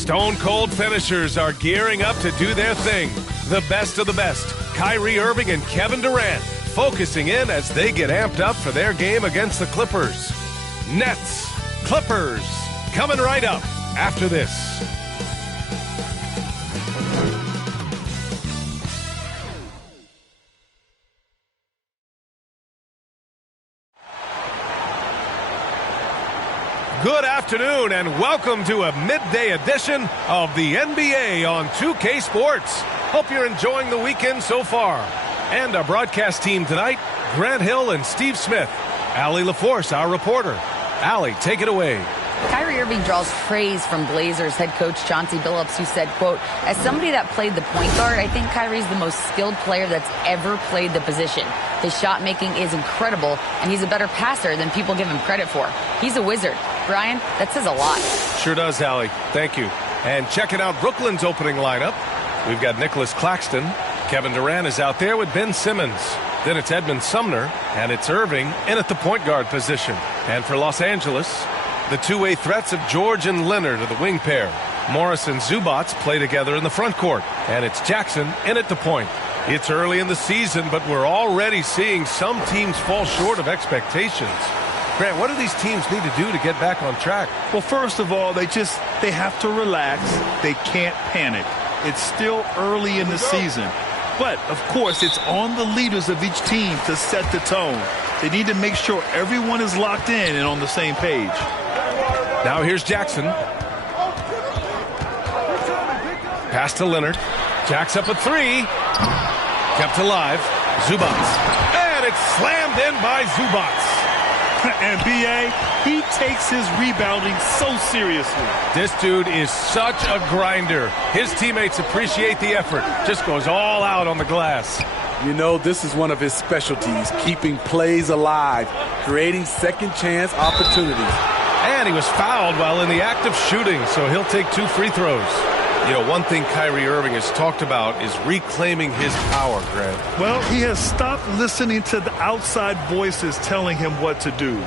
Stone cold finishers are gearing up to do their thing. The best of the best, Kyrie Irving and Kevin Durant, focusing in as they get amped up for their game against the Clippers. Nets, Clippers, coming right up after this. Good afternoon and welcome to a midday edition of the NBA on 2K Sports. Hope you're enjoying the weekend so far. And our broadcast team tonight, Grant Hill and Steve Smith. Allie LaForce, our reporter. Allie, take it away. Kyrie Irving draws praise from Blazers head coach Chauncey Billups, who said, quote, "As somebody that played the point guard, I think Kyrie's the most skilled player that's ever played the position. His shot making is incredible, and he's a better passer than people give him credit for. He's a wizard." Brian, that says a lot. Sure does, Allie. Thank you. And checking out Brooklyn's opening lineup, we've got Nicholas Claxton. Kevin Durant is out there with Ben Simmons. Then it's Edmund Sumner, and it's Irving in at the point guard position. And for Los Angeles, the two-way threats of George and Leonard are the wing pair. Morris and Zubats play together in the front court, and it's Jackson in at the point. It's early in the season, but we're already seeing some teams fall short of expectations. Grant, what do these teams need to do to get back on track? Well, first of all, they have to relax. They can't panic. It's still early in the season. But, of course, it's on the leaders of each team to set the tone. They need to make sure everyone is locked in and on the same page. Now here's Jackson. Pass to Leonard. Jacks up a three. Kept alive. Zubats. And it's slammed in by Zubats. And B.A., he takes his rebounding so seriously. This dude is such a grinder. His teammates appreciate the effort. Just goes all out on the glass. You know, this is one of his specialties, keeping plays alive, creating second chance opportunities. And he was fouled while in the act of shooting, so he'll take 2 free throws. You know, one thing Kyrie Irving has talked about is reclaiming his power, Grant. Well, he has stopped listening to the outside voices telling him what to do,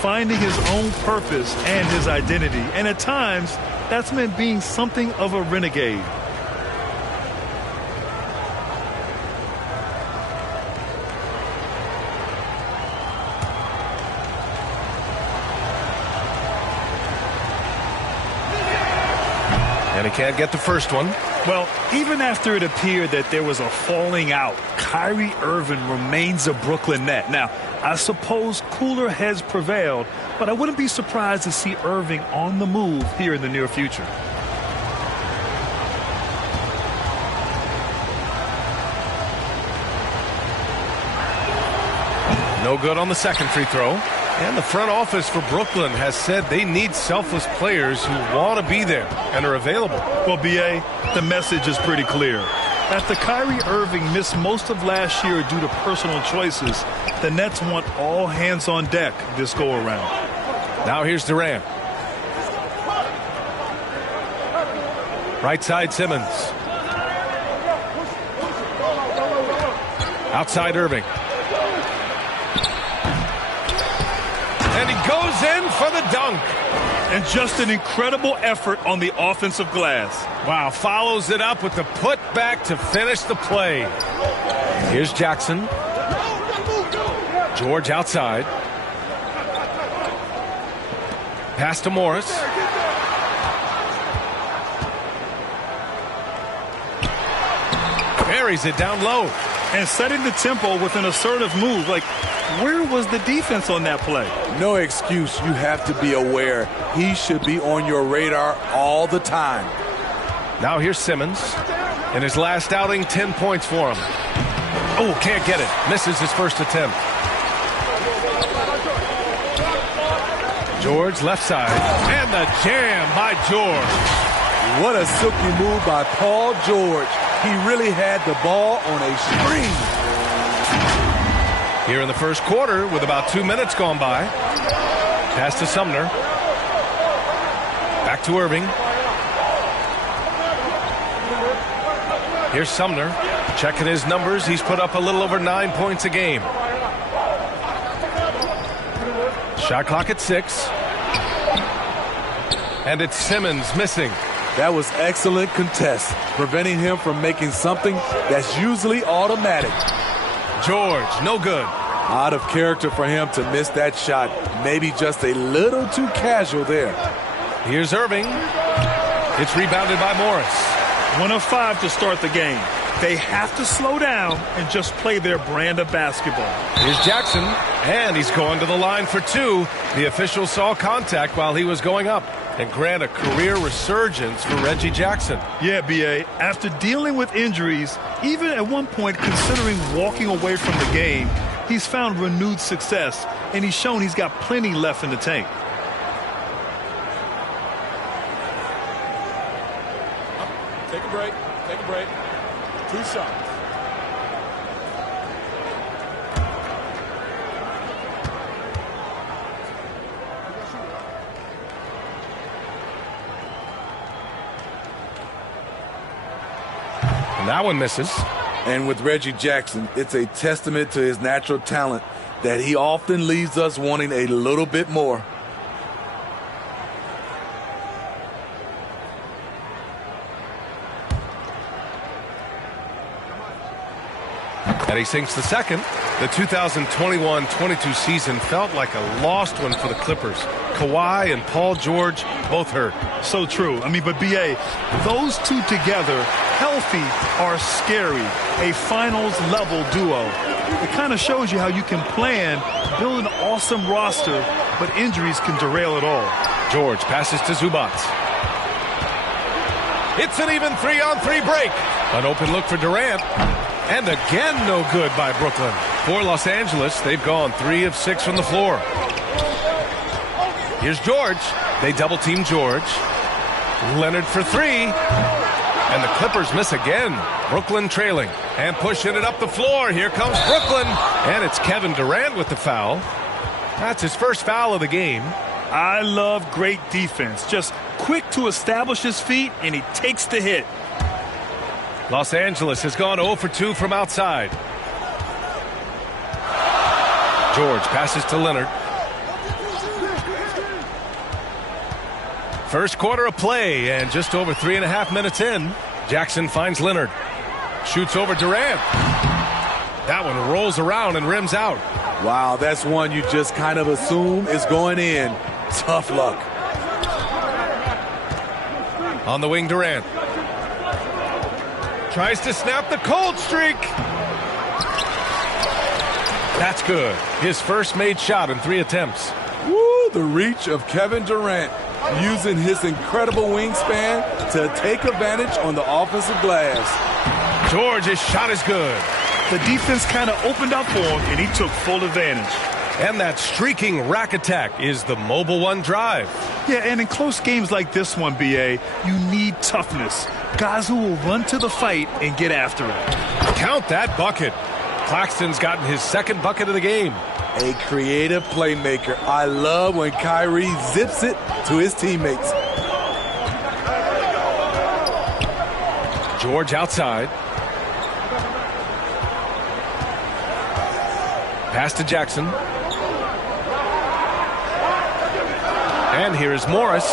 finding his own purpose and his identity. And at times, that's meant being something of a renegade. And he can't get the first one. Well, even after it appeared that there was a falling out, Kyrie Irving remains a Brooklyn Net. Now, I suppose cooler heads prevailed, but I wouldn't be surprised to see Irving on the move here in the near future. No good on the second free throw. And the front office for Brooklyn has said they need selfless players who want to be there and are available. Well, B.A., the message is pretty clear. After Kyrie Irving missed most of last year due to personal choices, the Nets want all hands on deck this go-around. Now here's Durant. Right side Simmons. Outside Irving. And he goes in for the dunk. And just an incredible effort on the offensive glass. Wow, follows it up with the putback to finish the play. Here's Jackson. George outside. Pass to Morris. Buries it down low. And setting the tempo with an assertive move. Like, where was the defense on that play? No excuse. You have to be aware. He should be on your radar all the time. Now here's Simmons. In his last outing, 10 points for him. Oh, can't get it. Misses his first attempt. George left side. And the jam by George. What a silky move by Paul George. He really had the ball on a string. Here in the first quarter with about 2 minutes gone by. Pass to Sumner. Back to Irving. Here's Sumner. Checking his numbers. He's put up a little over 9 points a game. Shot clock at 6. And it's Simmons missing. That was excellent contest, preventing him from making something that's usually automatic. George, no good. Out of character for him to miss that shot. Maybe just a little too casual there. Here's Irving. It's rebounded by Morris. 1 of 5 to start the game. They have to slow down and just play their brand of basketball. Here's Jackson, and he's going to the line for 2. The official saw contact while he was going up. And grant a career resurgence for Reggie Jackson. Yeah, B.A., after dealing with injuries, even at one point considering walking away from the game, he's found renewed success, and he's shown he's got plenty left in the tank. Take a break. Take a break. 2 shots. And that one misses. And with Reggie Jackson, it's a testament to his natural talent that he often leaves us wanting a little bit more. And he sinks the second. The 2021-22 season felt like a lost one for the Clippers. Kawhi and Paul George both hurt. So true. I mean, but B.A., those two together, healthy, are scary. A finals-level duo. It kind of shows you how you can plan, build an awesome roster, but injuries can derail it all. George passes to Zubac. It's an even 3-on-3 break. An open look for Durant. And again, no good by Brooklyn. For Los Angeles, they've gone 3 of 6 from the floor. Here's George. They double-team George. Leonard for 3. And the Clippers miss again. Brooklyn trailing and pushing it up the floor. Here comes Brooklyn. And it's Kevin Durant with the foul. That's his first foul of the game. I love great defense. Just quick to establish his feet, and he takes the hit. Los Angeles has gone 0 for 2 from outside. George passes to Leonard. First quarter of play, and just over 3.5 minutes in, Jackson finds Leonard. Shoots over Durant. That one rolls around and rims out. Wow, that's one you just kind of assume is going in. Tough luck. On the wing, Durant. Tries to snap the cold streak. That's good. His first made shot in 3 attempts. Woo, the reach of Kevin Durant, using his incredible wingspan to take advantage on the offensive glass. George's shot is good. The defense kind of opened up for him, and he took full advantage. And that streaking rack attack is the mobile one drive. Yeah, and in close games like this one, B.A., you need toughness. Guys who will run to the fight and get after it. Count that bucket. Claxton's gotten his second bucket of the game. A creative playmaker. I love when Kyrie zips it to his teammates. George outside. Pass to Jackson. And here's Morris.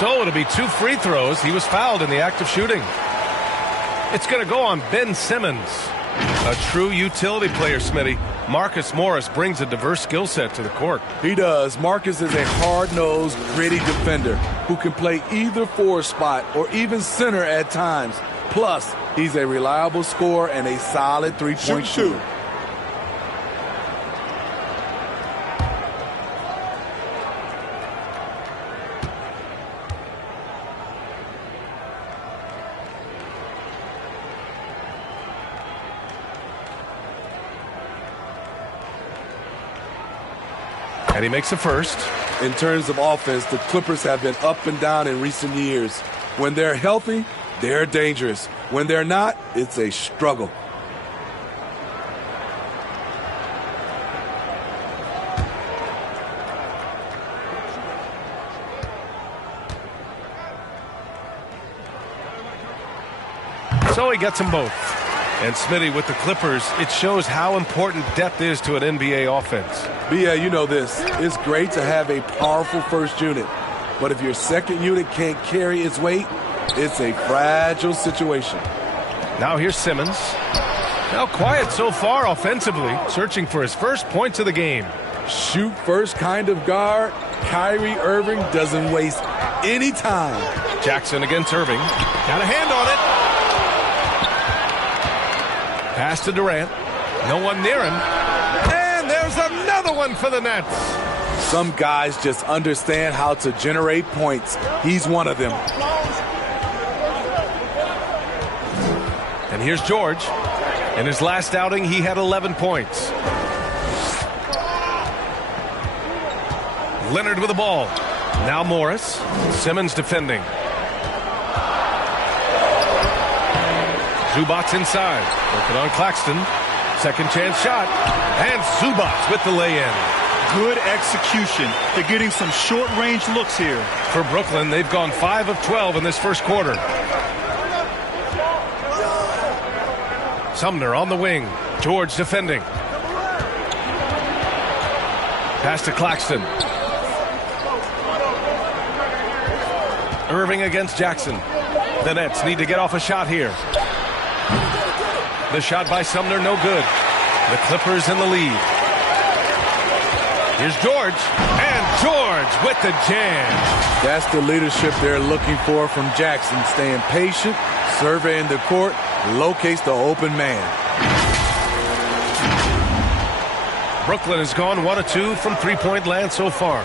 So it'll be 2 free throws. He was fouled in the act of shooting. It's going to go on Ben Simmons. A true utility player, Smitty. Marcus Morris brings a diverse skill set to the court. He does. Marcus is a hard-nosed, gritty defender who can play either forward spot or even center at times. Plus, he's a reliable scorer and a solid three-point shooter. And he makes the first. In terms of offense, the Clippers have been up and down in recent years. When they're healthy, they're dangerous. When they're not, it's a struggle. So he gets them both. And Smitty, with the Clippers, it shows how important depth is to an NBA offense. But yeah, you know this. It's great to have a powerful first unit. But if your second unit can't carry its weight, it's a fragile situation. Now here's Simmons. Now quiet so far offensively, searching for his first points of the game. Shoot first kind of guard. Kyrie Irving doesn't waste any time. Jackson against Irving. Got a hand on it. Pass to Durant. No one near him. And there's another one for the Nets. Some guys just understand how to generate points. He's one of them. And here's George. In his last outing, he had 11 points. Leonard with the ball. Now Morris. Simmons defending. Zubac's inside. Working on Claxton. Second chance shot. And Zubac with the lay-in. Good execution. They're getting some short-range looks here. For Brooklyn, they've gone 5 of 12 in this first quarter. Sumner on the wing. George defending. Pass to Claxton. Irving against Jackson. The Nets need to get off a shot here. The shot by Sumner, no good. The Clippers in the lead. Here's George. And George with the jam. That's the leadership they're looking for from Jackson. Staying patient, surveying the court, locates the open man. Brooklyn has gone 1 of 2 from three-point land so far.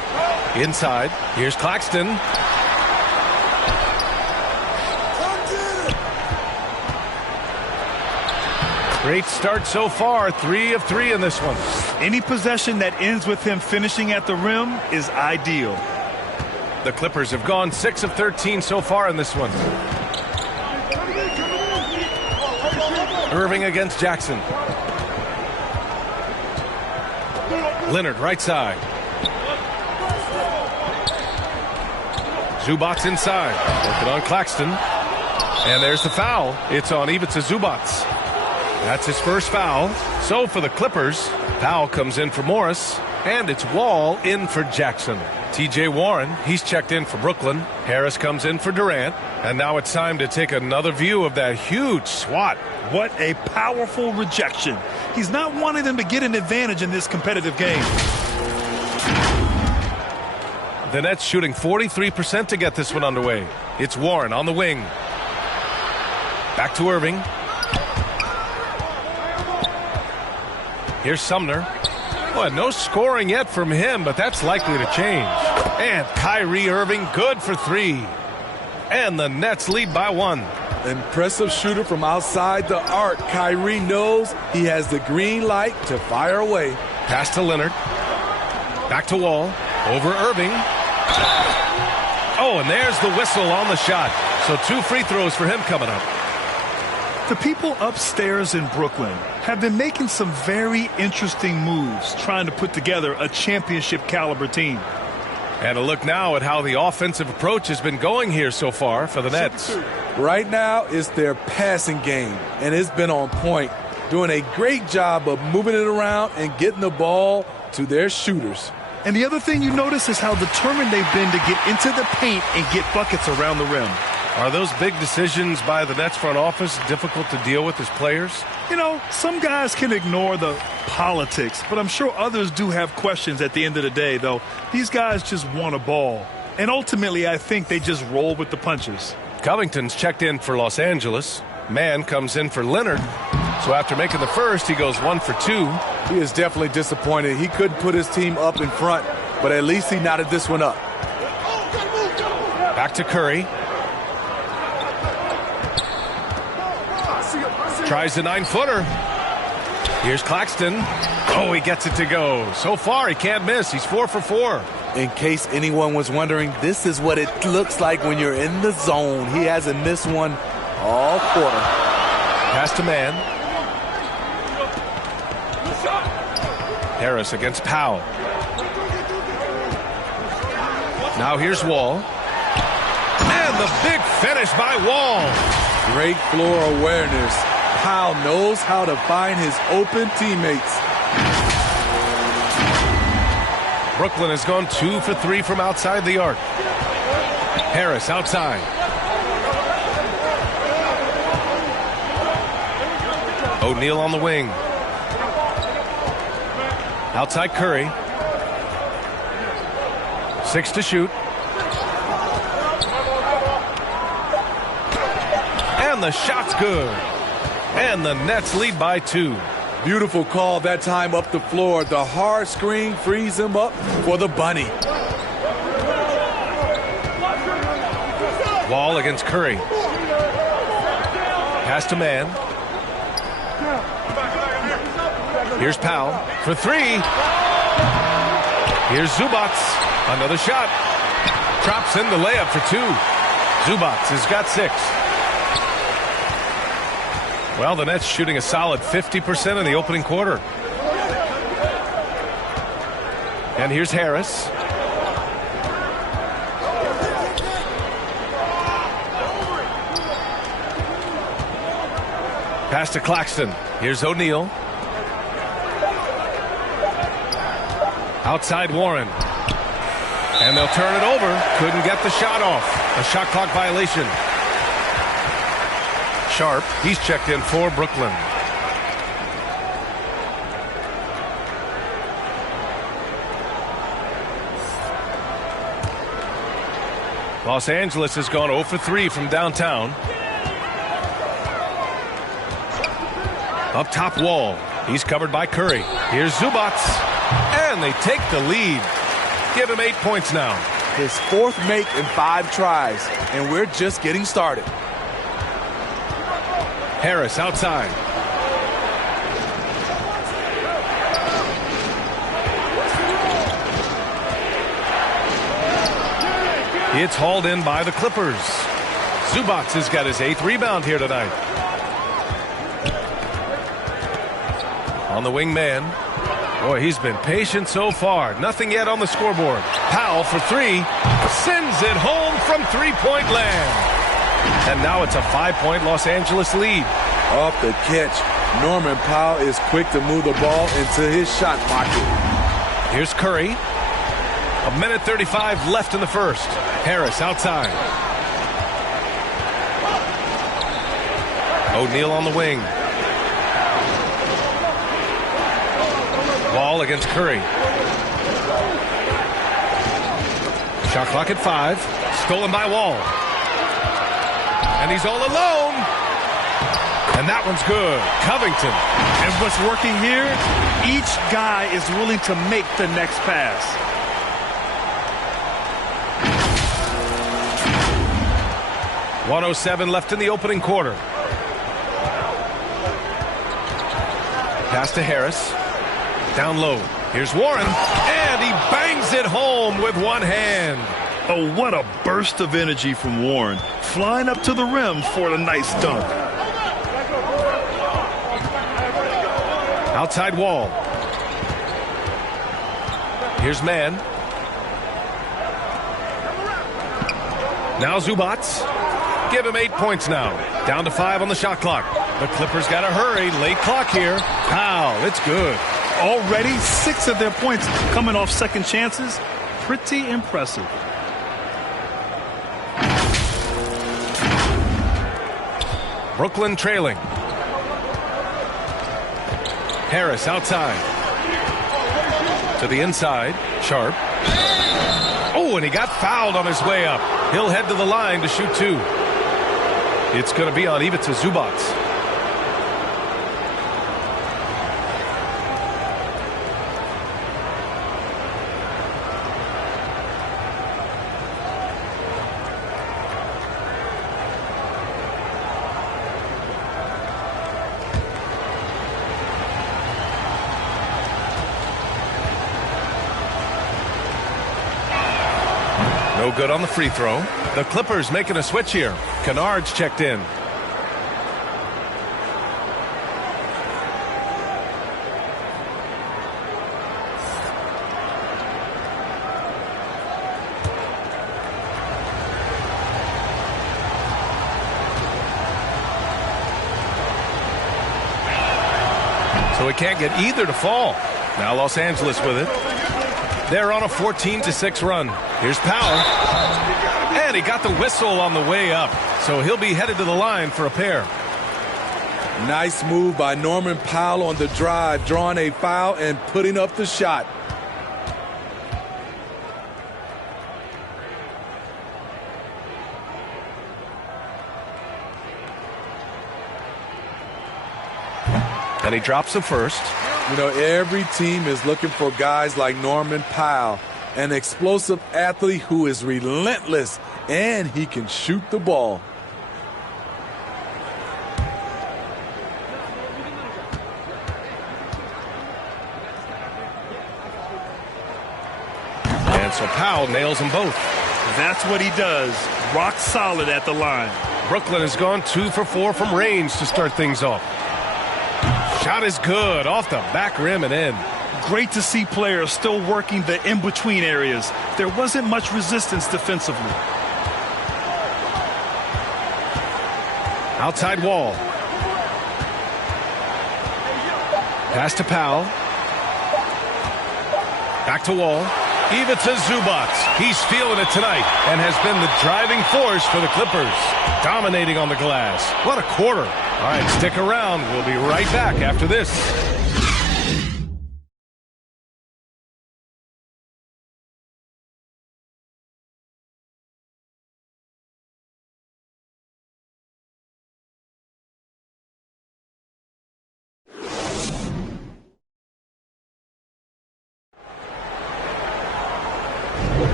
Inside, here's Claxton. Great start so far, 3 of 3 in this one. Any possession that ends with him finishing at the rim is ideal. The Clippers have gone 6 of 13 so far in this one. Irving against Jackson. Leonard right side. Zubac's inside. Working on Claxton. And there's the foul. It's on Ivica Zubac. That's his first foul. So for the Clippers, foul comes in for Morris, and it's Wall in for Jackson. T.J. Warren, he's checked in for Brooklyn. Harris comes in for Durant. And now it's time to take another view of that huge swat. What a powerful rejection. He's not wanting them to get an advantage in this competitive game. The Nets shooting 43% to get this one underway. It's Warren on the wing. Back to Irving. Here's Sumner. Boy, no scoring yet from him, but that's likely to change. And Kyrie Irving good for 3. And the Nets lead by 1. Impressive shooter from outside the arc. Kyrie knows he has the green light to fire away. Pass to Leonard. Back to Wall. Over Irving. Oh, and there's the whistle on the shot. So 2 free throws for him coming up. The people upstairs in Brooklyn have been making some very interesting moves, trying to put together a championship caliber team. And a look now at how the offensive approach has been going here so far for the Nets. Right now, it's their passing game, and it's been on point. Doing a great job of moving it around and getting the ball to their shooters. And the other thing you notice is how determined they've been to get into the paint and get buckets around the rim. Are those big decisions by the Nets front office difficult to deal with as players? You know, some guys can ignore the politics, but I'm sure others do have questions at the end of the day, though. These guys just want a ball. And ultimately, I think they just roll with the punches. Covington's checked in for Los Angeles. Mann comes in for Leonard. So after making the first, he goes 1 for 2. He is definitely disappointed. He couldn't put his team up in front, but at least he knotted this one up. Back to Curry. Tries the 9-footer. Here's Claxton. Oh, he gets it to go. So far, he can't miss. He's 4 for 4. In case anyone was wondering, this is what it looks like when you're in the zone. He hasn't missed one all quarter. Pass to Mann. Harris against Powell. Now here's Wall. And the big finish by Wall. Great floor awareness. Powell knows how to find his open teammates. Brooklyn has gone 2 for 3 from outside the arc. Harris outside. O'Neal on the wing. Outside Curry. 6 to shoot. And the shot's good. And the Nets lead by 2. Beautiful call that time up the floor. The hard screen frees him up for the bunny. Wall against Curry. Pass to man. Here's Powell for 3. Here's Zubac. Another shot. Drops in the layup for 2. Zubac has got 6. Well, the Nets shooting a solid 50% in the opening quarter. And here's Harris. Pass to Claxton. Here's O'Neal. Outside Warren. And they'll turn it over. Couldn't get the shot off. A shot clock violation. Sharp, he's checked in for Brooklyn. Los Angeles has gone 0 for 3 from downtown. Up top Wall. He's covered by Curry. Here's Zubac. And they take the lead. Give him 8 points now. His 4th make in 5 tries. And we're just getting started. Harris outside. It's hauled in by the Clippers. Zubac has got his 8th rebound here tonight. On the wing man. Boy, he's been patient so far. Nothing yet on the scoreboard. Powell for 3. Sends it home from three-point land. And now it's a 5-point Los Angeles lead. Off the catch, Norman Powell is quick to move the ball into his shot pocket. Here's Curry. 1:35 left in the first. Harris outside. O'Neal on the wing. Wall against Curry. Shot clock at 5. Stolen by Wall. And he's all alone. And that one's good. Covington. And what's working here, each guy is willing to make the next pass. .107 left in the opening quarter. Pass to Harris. Down low. Here's Warren. And he bangs it home with one hand. Oh, what a burst of energy from Warren. Flying up to the rim for a nice dunk. Outside Wall. Here's man. Now Zubac. Give him 8 points now. Down to 5 on the shot clock. The Clippers got to hurry. Late clock here. Powell, it's good. Already 6 of their points coming off second chances. Pretty impressive. Brooklyn trailing. Harris outside. To the inside. Sharp. Oh, and he got fouled on his way up. He'll head to the line to shoot 2. It's going to be on Ivica Zubac. No good on the free throw. The Clippers making a switch here. Kennard's checked in. So he can't get either to fall. Now Los Angeles with it. They're on a 14-6 run. Here's Powell. And he got the whistle on the way up, so he'll be headed to the line for a pair. Nice move by Norman Powell on the drive, drawing a foul and putting up the shot. And he drops the first. You know, every team is looking for guys like Norman Powell, an explosive athlete who is relentless, and he can shoot the ball. And so Powell nails them both. That's what he does. Rock solid at the line. Brooklyn has gone 2 for 4 from range to start things off. Shot is good, off the back rim and in. Great to see players still working the in-between areas. There wasn't much resistance defensively. Outside wall. Pass to Powell. Back to Wall. Even to Zubac. He's feeling it tonight and has been the driving force for the Clippers. Dominating on the glass. What a quarter. All right, stick around. We'll be right back after this.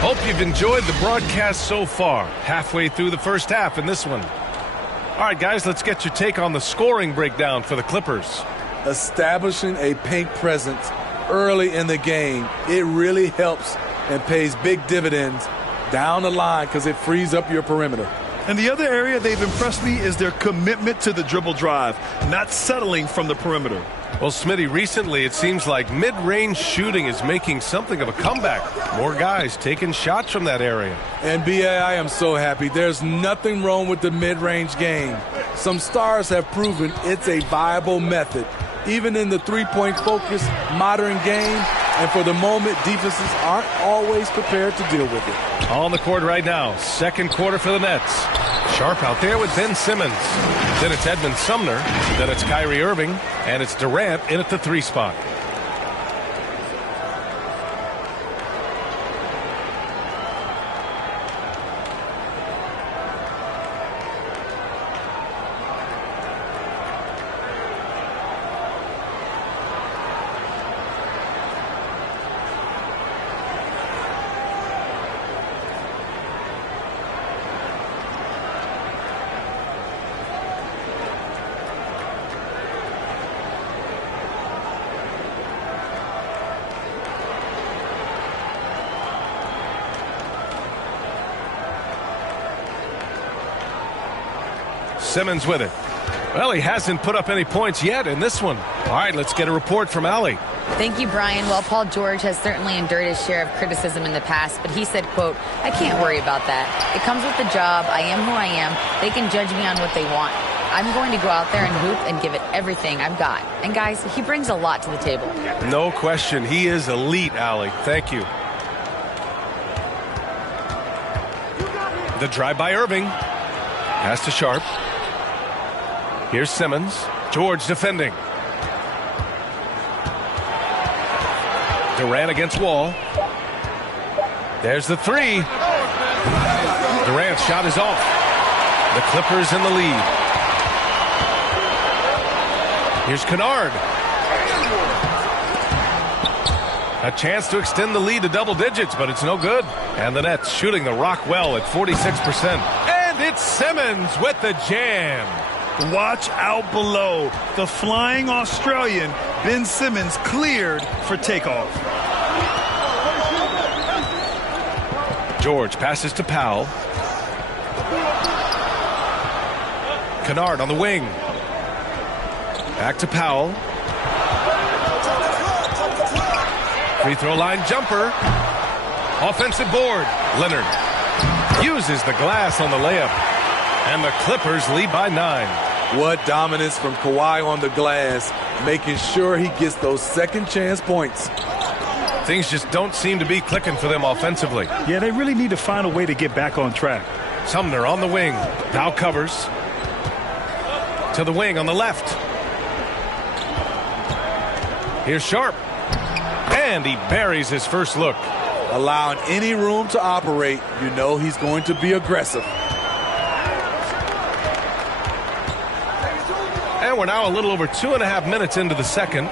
Hope you've enjoyed the broadcast so far. Halfway through the first half in this one. All right, guys, let's get your take on the scoring breakdown for the Clippers. Establishing a paint presence early in the game, it really helps and pays big dividends down the line because it frees up your perimeter. And the other area they've impressed me is their commitment to the dribble drive, not settling from the perimeter. Well, Smitty, recently it seems like mid-range shooting is making something of a comeback. More guys taking shots from that area. And B.A., I am so happy. There's nothing wrong with the mid-range game. Some stars have proven it's a viable method, even in the three-point focused modern game. And for the moment, defenses aren't always prepared to deal with it. On the court right now, second quarter for the Nets. Sharp out there with Ben Simmons. Then it's Edmund Sumner. Then it's Kyrie Irving. And it's Durant in at the 3 spot. Simmons with it. Well, he hasn't put up any points yet in this one. All right, let's get a report from Allie. Thank you, Brian. Well, Paul George has certainly endured his share of criticism in the past, but he said, quote, "I can't worry about that. It comes with the job. I am who I am. They can judge me on what they want. I'm going to go out there and hoop and give it everything I've got." And guys, he brings a lot to the table. No question. He is elite, Allie. Thank you. The drive by Irving. Pass to Sharp. Here's Simmons. George defending. Durant against Wall. There's the 3. Durant's shot is off. The Clippers in the lead. Here's Kennard. A chance to extend the lead to double digits, but it's no good. And the Nets shooting the rock well at 46%. And it's Simmons with the jam. Watch out below. The flying Australian, Ben Simmons, cleared for takeoff. George passes to Powell. Kennard on the wing. Back to Powell. Free throw line jumper. Offensive board. Leonard uses the glass on the layup. And the Clippers lead by 9. What dominance from Kawhi on the glass, making sure he gets those second chance points. Things just don't seem to be clicking for them offensively. Yeah, they really need to find a way to get back on track. Sumner on the wing. Now covers. To the wing on the left. Here's Sharp. And he buries his first look. Allowing any room to operate, you know he's going to be aggressive. And we're now a little over 2.5 minutes into the second.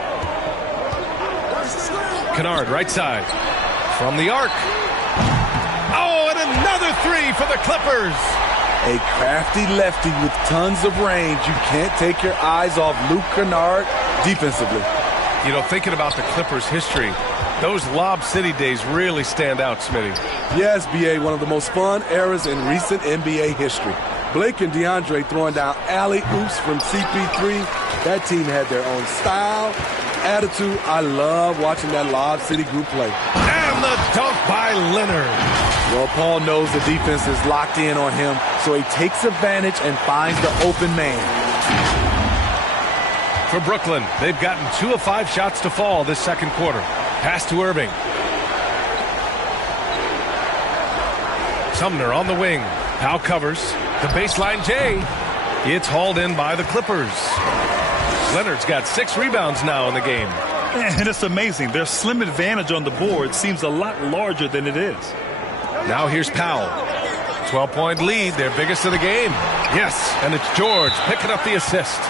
Kennard, right side. From the arc. Oh, and another three for the Clippers. A crafty lefty with tons of range. You can't take your eyes off Luke Kennard defensively. You know, thinking about the Clippers' history, those Lob City days really stand out, Smitty. Yes, B.A., one of the most fun eras in recent NBA history. Blake and DeAndre throwing down alley-oops from CP3. That team had their own style, attitude. I love watching that Lob City group play. And the dunk by Leonard. Well, Paul knows the defense is locked in on him, so he takes advantage and finds the open man. For Brooklyn, they've gotten 2 of 5 shots to fall this second quarter. Pass to Irving. Sumner on the wing. Powell covers. The baseline J. It's hauled in by the Clippers. Leonard's got 6 rebounds now in the game. And it's amazing. Their slim advantage on the board seems a lot larger than it is. Now here's Powell. 12-point lead, their biggest of the game. Yes, and it's George picking up the assist.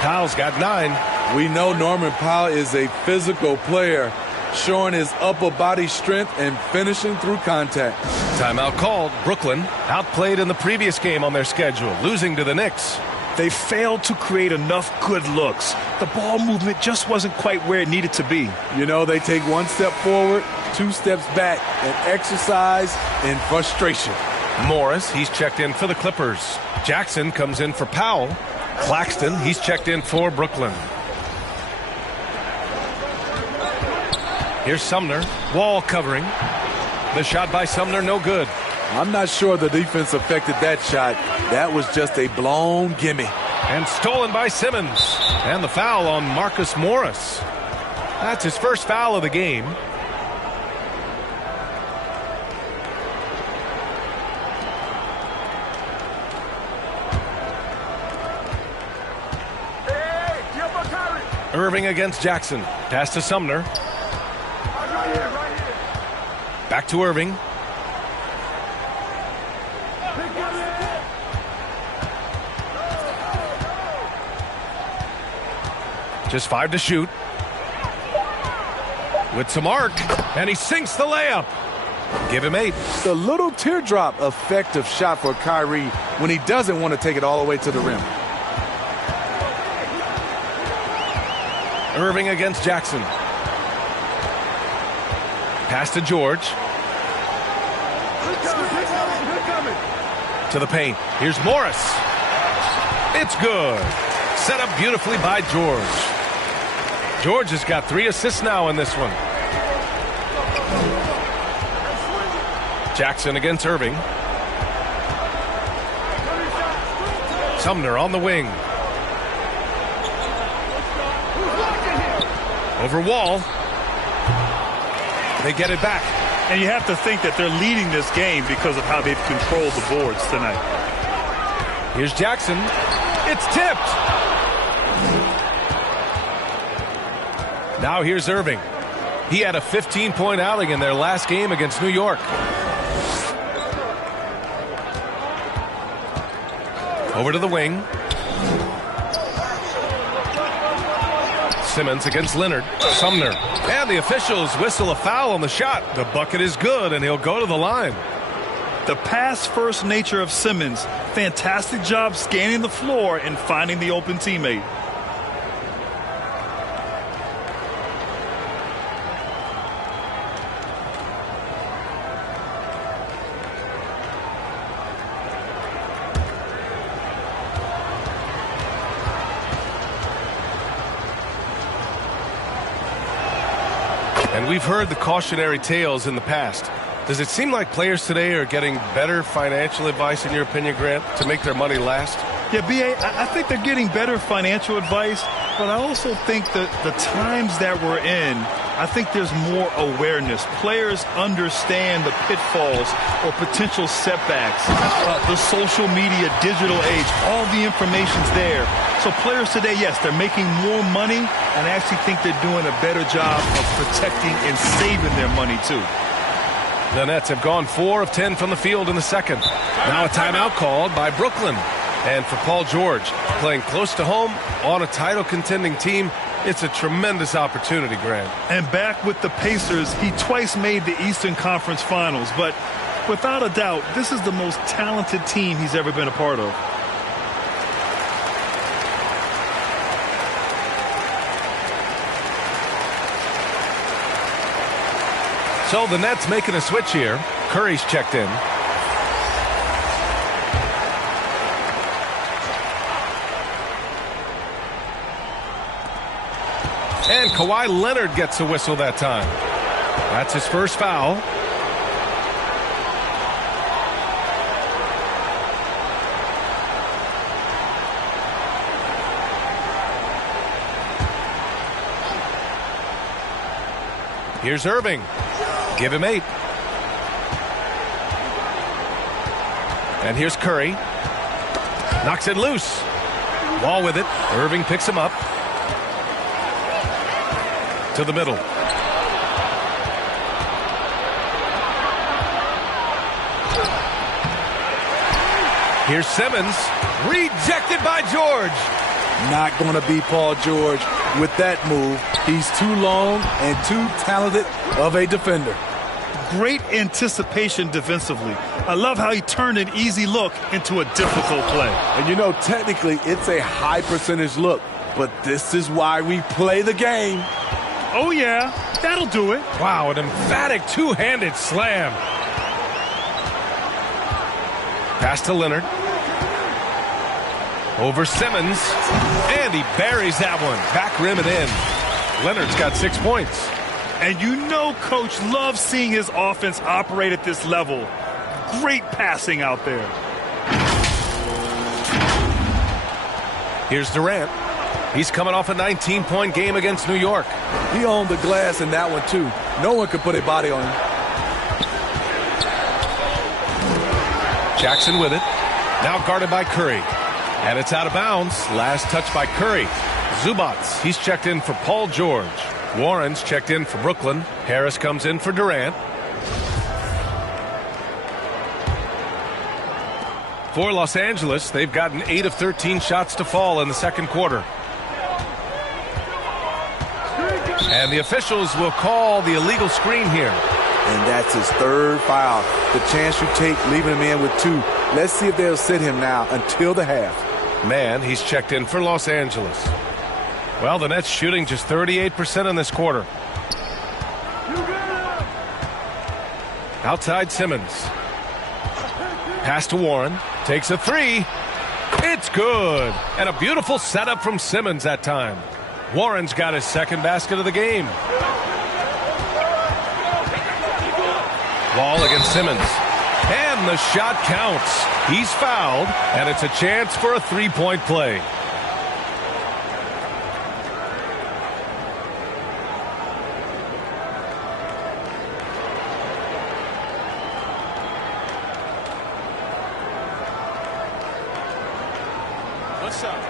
Powell's got 9. We know Norman Powell is a physical player, showing his upper body strength and finishing through contact. Timeout called. Brooklyn outplayed in the previous game on their schedule, losing to the Knicks. They failed to create enough good looks. The ball movement just wasn't quite where it needed to be. You know, they take 1 step forward, 2 steps back, and exercise in frustration. Morris, he's checked in for the Clippers. Jackson comes in for Powell. Claxton, he's checked in for Brooklyn. Here's Sumner. Wall covering. The shot by Sumner, no good. I'm not sure the defense affected that shot. That was just a blown gimme. And stolen by Simmons. And the foul on Marcus Morris. That's his first foul of the game. Irving against Jackson. Pass to Sumner. Back to Irving. Just 5 to shoot. With some arc. And he sinks the layup. Give him 8. The little teardrop effective shot for Kyrie when he doesn't want to take it all the way to the rim. Irving against Jackson. Pass to George. To the paint. Here's Morris. It's good. Set up beautifully by George. George has got 3 assists now in this one. Jackson against Irving. Sumner on the wing. Over Wall. They get it back. And you have to think that they're leading this game because of how they've controlled the boards tonight. Here's Jackson. It's tipped. Now here's Irving. He had a 15-point outing in their last game against New York. Over to the wing. Simmons against Leonard. Sumner. And the officials whistle a foul on the shot. The bucket is good, and he'll go to the line. The pass-first nature of Simmons. Fantastic job scanning the floor and finding the open teammate. And we've heard the cautionary tales in the past. Does it seem like players today are getting better financial advice, in your opinion, Grant, to make their money last? Yeah, B.A., I think they're getting better financial advice, but I also think that the times that we're in I think there's more awareness. Players understand the pitfalls or potential setbacks. The social media, digital age, all the information's there. So players today, yes, they're making more money, and I actually think they're doing a better job of protecting and saving their money too. The Nets have gone 4 of 10 from the field in the second. Now a timeout called by Brooklyn. And for Paul George, playing close to home on a title-contending team, it's a tremendous opportunity, Grant. And back with the Pacers, he twice made the Eastern Conference Finals. But without a doubt, this is the most talented team he's ever been a part of. So the Nets making a switch here. Curry's checked in. And Kawhi Leonard gets a whistle that time. That's his first foul. Here's Irving. Give him 8. And here's Curry. Knocks it loose. Wall with it. Irving picks him up. To the middle. Here's Simmons. Rejected by George. Not going to be Paul George with that move. He's too long and too talented of a defender. Great anticipation defensively. I love how he turned an easy look into a difficult play. And you know, technically, it's a high percentage look, but this is why we play the game. Oh, yeah, that'll do it. Wow, an emphatic two-handed slam. Pass to Leonard. Over Simmons. And he buries that one. Back rim and in. Leonard's got 6 points. And you know Coach loves seeing his offense operate at this level. Great passing out there. Here's Durant. He's coming off a 19-point game against New York. He owned the glass in that one, too. No one could put a body on him. Jackson with it. Now guarded by Curry. And it's out of bounds. Last touch by Curry. Zubats, he's checked in for Paul George. Warren's checked in for Brooklyn. Harris comes in for Durant. For Los Angeles, they've gotten 8 of 13 shots to fall in the second quarter. And the officials will call the illegal screen here. And that's his third foul. The chance you take leaving him in with 2. Let's see if they'll sit him now until the half. Man, he's checked in for Los Angeles. Well, the Nets shooting just 38% in this quarter. Outside Simmons. Pass to Warren. Takes a 3. It's good. And a beautiful setup from Simmons that time. Warren's got his second basket of the game. Wall against Simmons. And the shot counts. He's fouled, and it's a chance for a three-point play. What's up?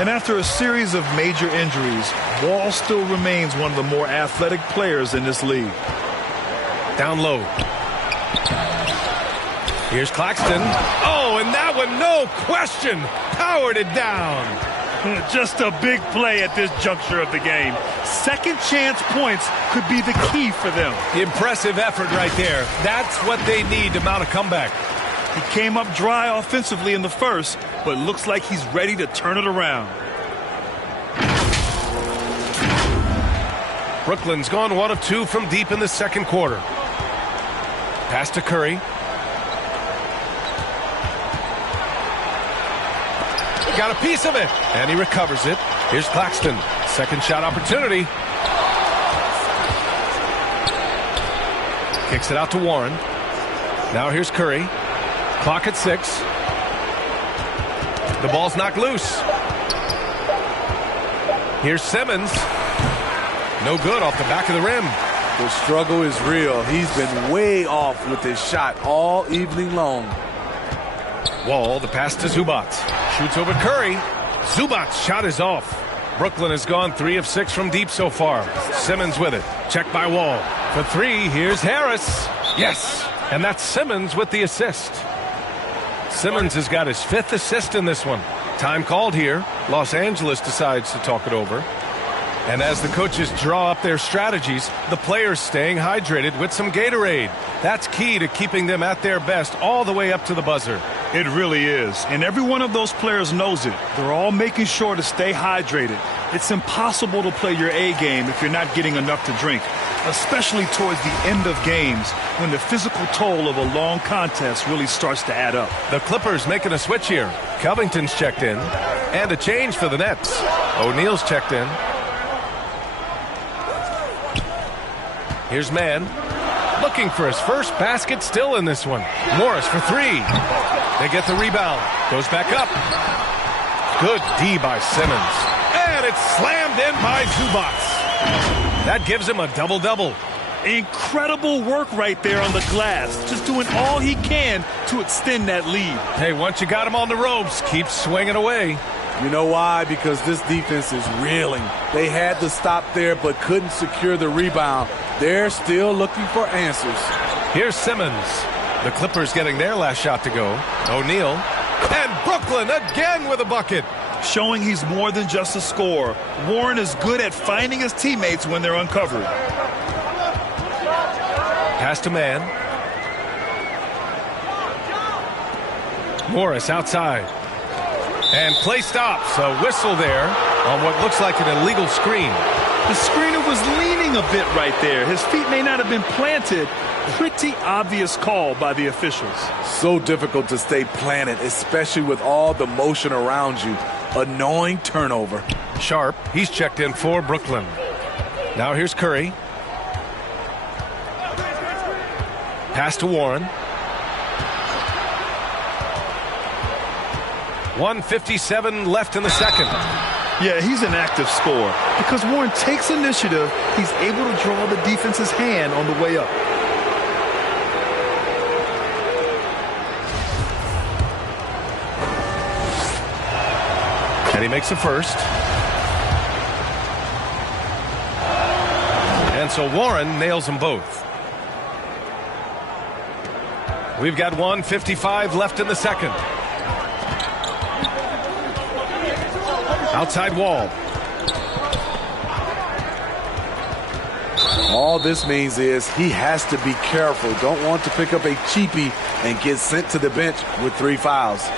And after a series of major injuries, Wall still remains one of the more athletic players in this league. Down low. Here's Claxton. Oh, and that one, no question, powered it down. Just a big play at this juncture of the game. Second chance points could be the key for them. Impressive effort right there. That's what they need to mount a comeback. He came up dry offensively in the first, but looks like he's ready to turn it around. Brooklyn's gone 1 of 2 from deep in the second quarter. Pass to Curry. Got a piece of it, and he recovers it. Here's Claxton. Second shot opportunity. Kicks it out to Warren. Now here's Curry. Clock at 6. The ball's knocked loose. Here's Simmons. No good off the back of the rim. The struggle is real. He's been way off with his shot all evening long. Wall, the pass to Zubac. Shoots over Curry. Zubac's shot is off. Brooklyn has gone 3 of 6 from deep so far. Simmons with it. Checked by Wall. For 3, here's Harris. Yes, and that's Simmons with the assist. Simmons has got his 5th assist in this one. Time called here. Los Angeles decides to talk it over. And as the coaches draw up their strategies, the players staying hydrated with some Gatorade. That's key to keeping them at their best all the way up to the buzzer. It really is. And every one of those players knows it. They're all making sure to stay hydrated. It's impossible to play your A game if you're not getting enough to drink, especially towards the end of games when the physical toll of a long contest really starts to add up. The Clippers making a switch here. Covington's checked in. And a change for the Nets. O'Neal's checked in. Here's Mann. Looking for his first basket still in this one. Morris for 3. They get the rebound. Goes back up. Good D by Simmons. And it's slammed in by Zubac. That gives him a double-double. Incredible work right there on the glass. Just doing all he can to extend that lead. Hey, once you got him on the ropes, keep swinging away. You know why? Because this defense is reeling. They had to stop there but couldn't secure the rebound. They're still looking for answers. Here's Simmons. The Clippers getting their last shot to go. O'Neal. And Brooklyn again with a bucket. Showing he's more than just a scorer. Warren is good at finding his teammates when they're uncovered. Pass to Mann. Morris outside. And play stops. A whistle there on what looks like an illegal screen. The screener was leaning a bit right there. His feet may not have been planted. Pretty obvious call by the officials. So difficult to stay planted, especially with all the motion around you. Annoying turnover. Sharp, he's checked in for Brooklyn. Now here's Curry. Pass to Warren. 1:57 left in the second. Yeah, he's an active scorer. Because Warren takes initiative, he's able to draw the defense's hand on the way up. And he makes the first. And so Warren nails them both. We've got 1:55 left in the second. Outside Wall. All this means is he has to be careful. Don't want to pick up a cheapie and get sent to the bench with 3 fouls.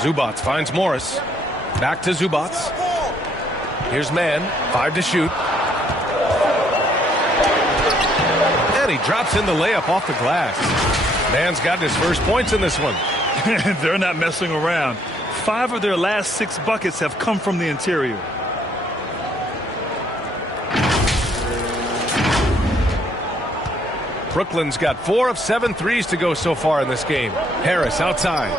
Zubac finds Morris. Back to Zubac. Here's Mann. 5 to shoot. And he drops in the layup off the glass. Mann's got his first points in this one. They're not messing around. 5 of their last 6 buckets have come from the interior. Brooklyn's got 4 of 7 threes to go so far in this game. Harris outside.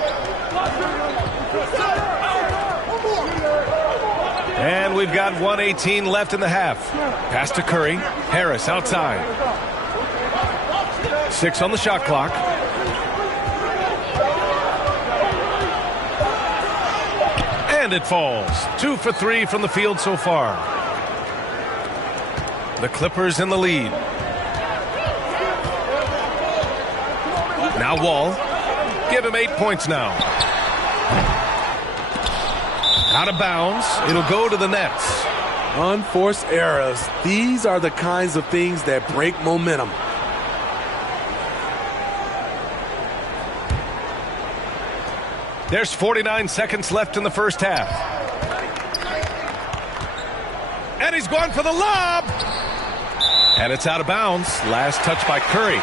And we've got 1:18 left in the half. Pass to Curry. Harris outside. 6 on the shot clock. And it falls. 2 for 3 from the field so far. The Clippers in the lead. Now Wall. Give him 8 points now. Out of bounds. It'll go to the Nets. Unforced errors. These are the kinds of things that break momentum. There's 49 seconds left in the first half. And he's going for the lob. And it's out of bounds. Last touch by Curry.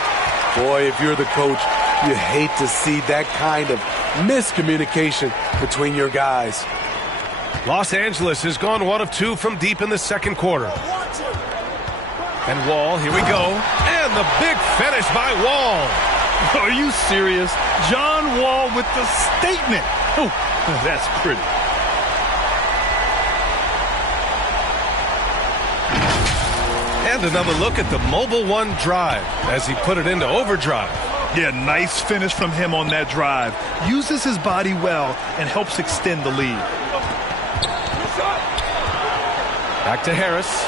Boy, if you're the coach, you hate to see that kind of miscommunication between your guys. Los Angeles has gone 1 of 2 from deep in the second quarter. And Wall, here we go. And the big finish by Wall. Are you serious? John Wall with the statement. Oh, that's pretty. And another look at the Mobile One drive as he put it into overdrive. Yeah, nice finish from him on that drive. Uses his body well and helps extend the lead. Back to Harris.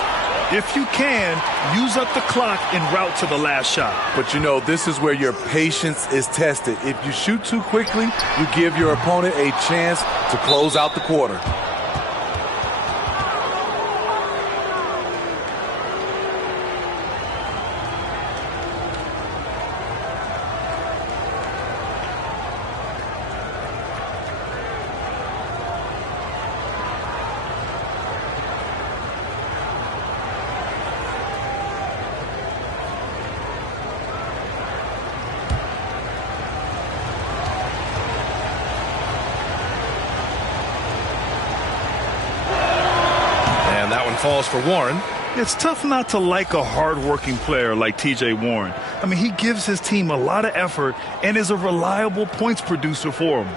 If you can, use up the clock en route to the last shot. But you know, this is where your patience is tested. If you shoot too quickly, you give your opponent a chance to close out the quarter. Falls for Warren. It's tough not to like a hard-working player like T.J. Warren. I mean, he gives his team a lot of effort and is a reliable points producer for them.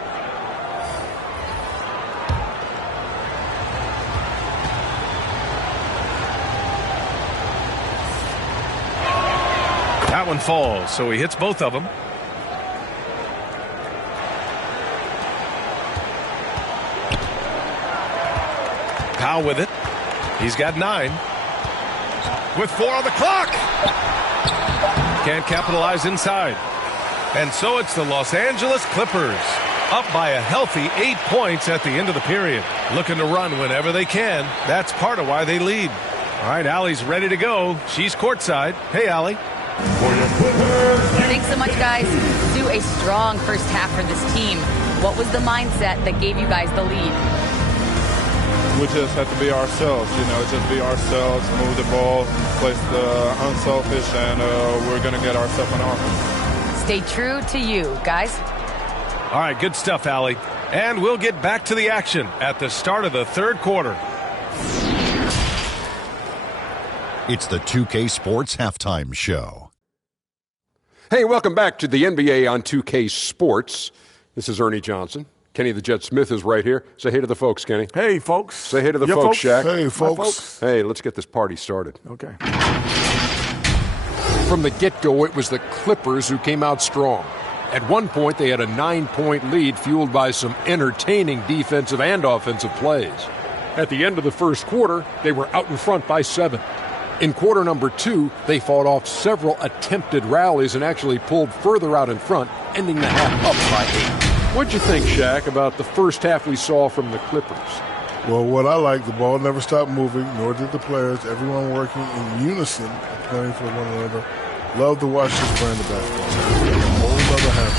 That one falls, so he hits both of them. Powell with it. He's got 9. With 4 on the clock. Can't capitalize inside. And so it's the Los Angeles Clippers up by a healthy 8 points at the end of the period. Looking to run whenever they can. That's part of why they lead. All right, Allie's ready to go. She's courtside. Hey, Allie. Thanks so much, guys. Do a strong first half for this team. What was the mindset that gave you guys the lead? We just have to be ourselves, just be ourselves, move the ball, play the unselfish, and we're going to get ourselves an offense. Stay true to you, guys. All right, good stuff, Allie. And we'll get back to the action at the start of the third quarter. It's the 2K Sports Halftime Show. Hey, welcome back to the NBA on 2K Sports. This is Ernie Johnson. Kenny the Jet Smith is right here. Say hey to the folks, Kenny. Hey, folks. Say hey to the folks, Shaq. Hey, folks. Hey, let's get this party started. Okay. From the get-go, it was the Clippers who came out strong. At one point, they had a 9-point lead fueled by some entertaining defensive and offensive plays. At the end of the first quarter, they were out in front by 7. In quarter number 2, they fought off several attempted rallies and actually pulled further out in front, ending the half up by 8. What'd you think, Shaq, about the first half we saw from the Clippers? Well, what I like, the ball never stopped moving, nor did the players. Everyone working in unison, playing for one another. Love to watch this brand of basketball. A whole other half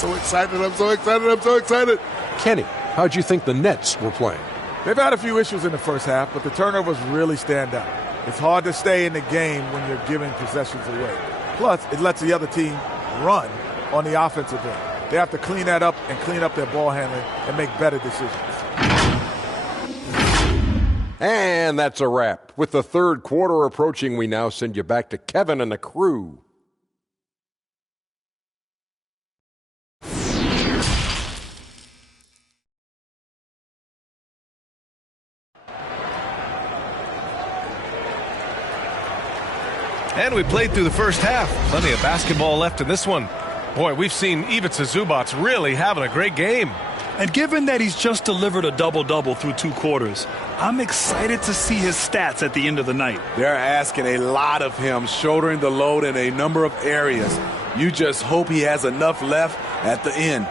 to go. I'm so excited. Kenny, how'd you think the Nets were playing? They've had a few issues in the first half, but the turnovers really stand out. It's hard to stay in the game when you're giving possessions away. Plus, it lets the other team run on the offensive end. They have to clean that up and clean up their ball handling and make better decisions. And that's a wrap. With the third quarter approaching, we now send you back to Kevin and the crew. And we played through the first half. Plenty of basketball left in this one. Boy, we've seen Ivica Zubac really having a great game. And given that he's just delivered a double-double through 2 quarters, I'm excited to see his stats at the end of the night. They're asking a lot of him, shouldering the load in a number of areas. You just hope he has enough left at the end.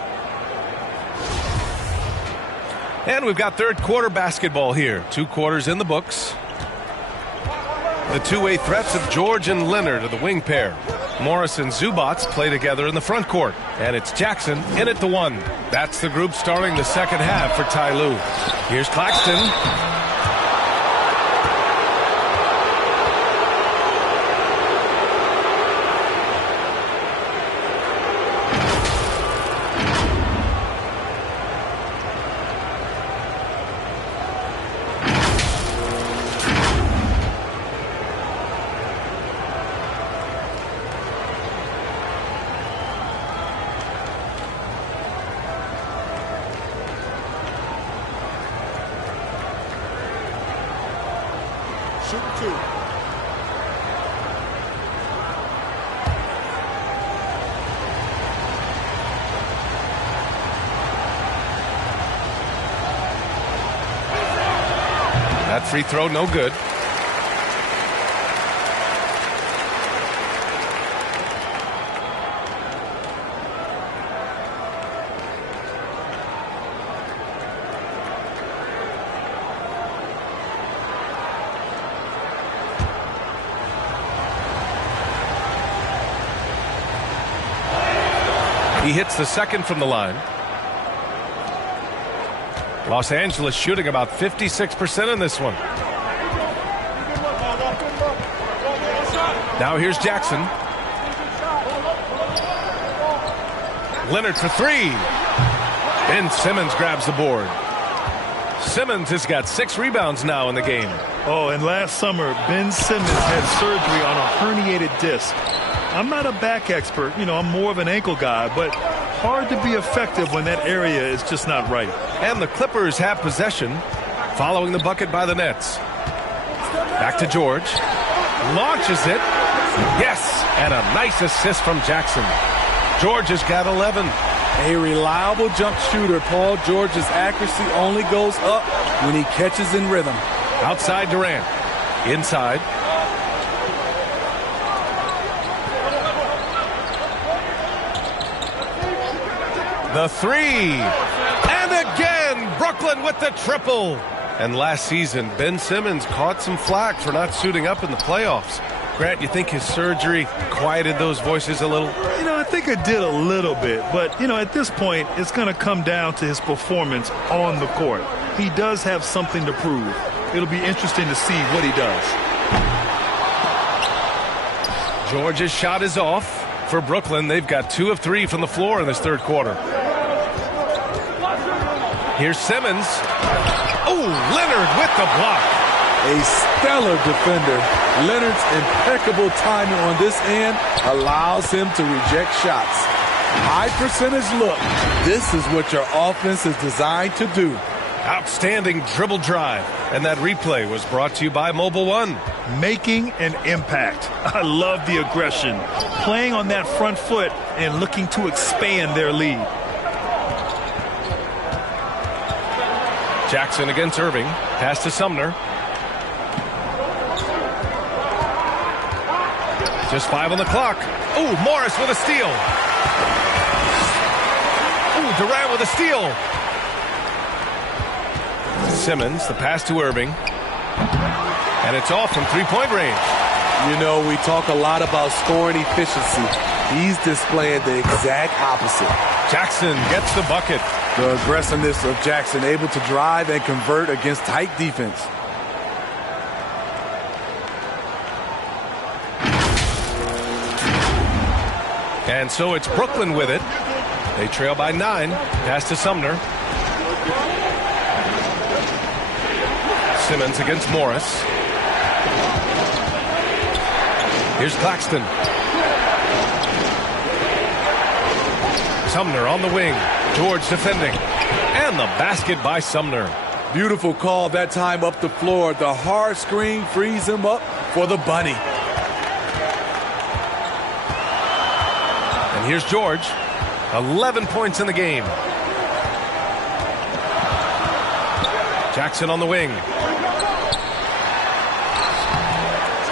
And we've got third quarter basketball here. 2 quarters in the books. The two-way threats of George and Leonard are the wing pair. Morris and Zubac play together in the front court. And it's Jackson in at the 1. That's the group starting the second half for Ty Lue. Here's Claxton. Shooting 2. That free throw, no good. He hits the second from the line. Los Angeles shooting about 56% in this one. Now here's Jackson. Leonard for 3. Ben Simmons grabs the board. Simmons has got 6 rebounds now in the game. Oh, and last summer, Ben Simmons had surgery on a herniated disc. I'm not a back expert, I'm more of an ankle guy, but hard to be effective when that area is just not right. And the Clippers have possession, following the bucket by the Nets. Back to George. Launches it. Yes, and a nice assist from Jackson. George has got 11. A reliable jump shooter. Paul George's accuracy only goes up when he catches in rhythm. Outside Durant. Inside. The 3. And again, Brooklyn with the triple. And last season, Ben Simmons caught some flack for not suiting up in the playoffs. Grant, you think his surgery quieted those voices a little? I think it did a little bit. But, at this point, it's going to come down to his performance on the court. He does have something to prove. It'll be interesting to see what he does. George's shot is off. For Brooklyn, they've got 2 of 3 from the floor in this third quarter. Here's Simmons. Oh, Leonard with the block. A stellar defender. Leonard's impeccable timing on this end allows him to reject shots. High percentage look. This is what your offense is designed to do. Outstanding dribble drive. And that replay was brought to you by Mobile One. Making an impact. I love the aggression. Playing on that front foot and looking to expand their lead. Jackson against Irving. Pass to Sumner. Just 5 on the clock. Oh, Morris with a steal. Oh, Durant with a steal. Simmons, the pass to Irving. And it's off from three-point range. We talk a lot about scoring efficiency. He's displaying the exact opposite. Jackson gets the bucket. The aggressiveness of Jackson, able to drive and convert against tight defense. And so it's Brooklyn with it. They trail by 9. Pass to Sumner. Simmons against Morris. Here's Claxton. Sumner on the wing. George defending. And the basket by Sumner. Beautiful call that time up the floor. The hard screen frees him up for the bunny. And here's George. 11 points in the game. Jackson on the wing.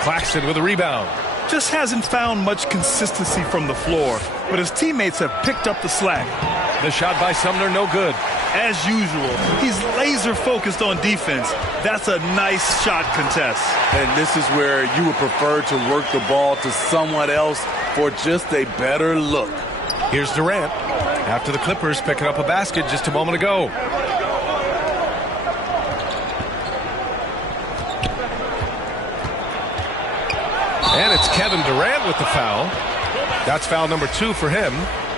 Claxton with a rebound. Just hasn't found much consistency from the floor, but his teammates have picked up the slack. The shot by Sumner, no good. As usual, he's laser focused on defense. That's a nice shot contest. And this is where you would prefer to work the ball to someone else for just a better look. Here's Durant after the Clippers picking up a basket just a moment ago. And it's Kevin Durant with the foul. That's foul number 2 for him.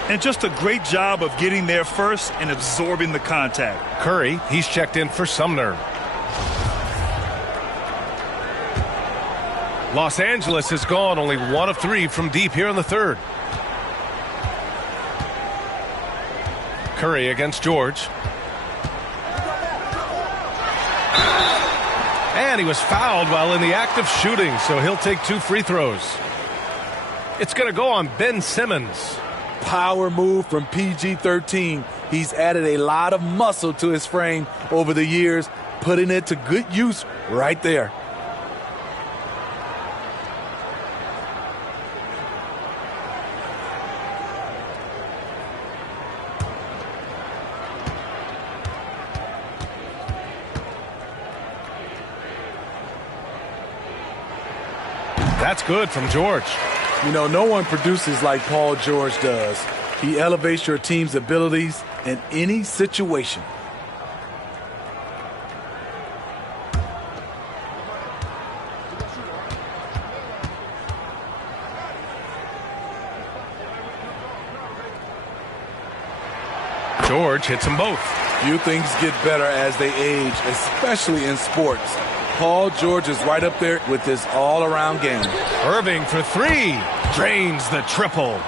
And just a great job of getting there first and absorbing the contact. Curry, he's checked in for Sumner. Los Angeles has gone only 1 of 3 from deep here in the third. Curry against George. And And he was fouled while in the act of shooting, so he'll take 2 free throws. It's going to go on Ben Simmons. Power move from PG-13. He's added a lot of muscle to his frame over the years, putting it to good use right there. That's good from George. You know, no one produces like Paul George does. He elevates your team's abilities in any situation. George hits them both. Few things get better as they age, especially in sports. Paul George is right up there with his all-around game. Irving for 3. Drains the triple.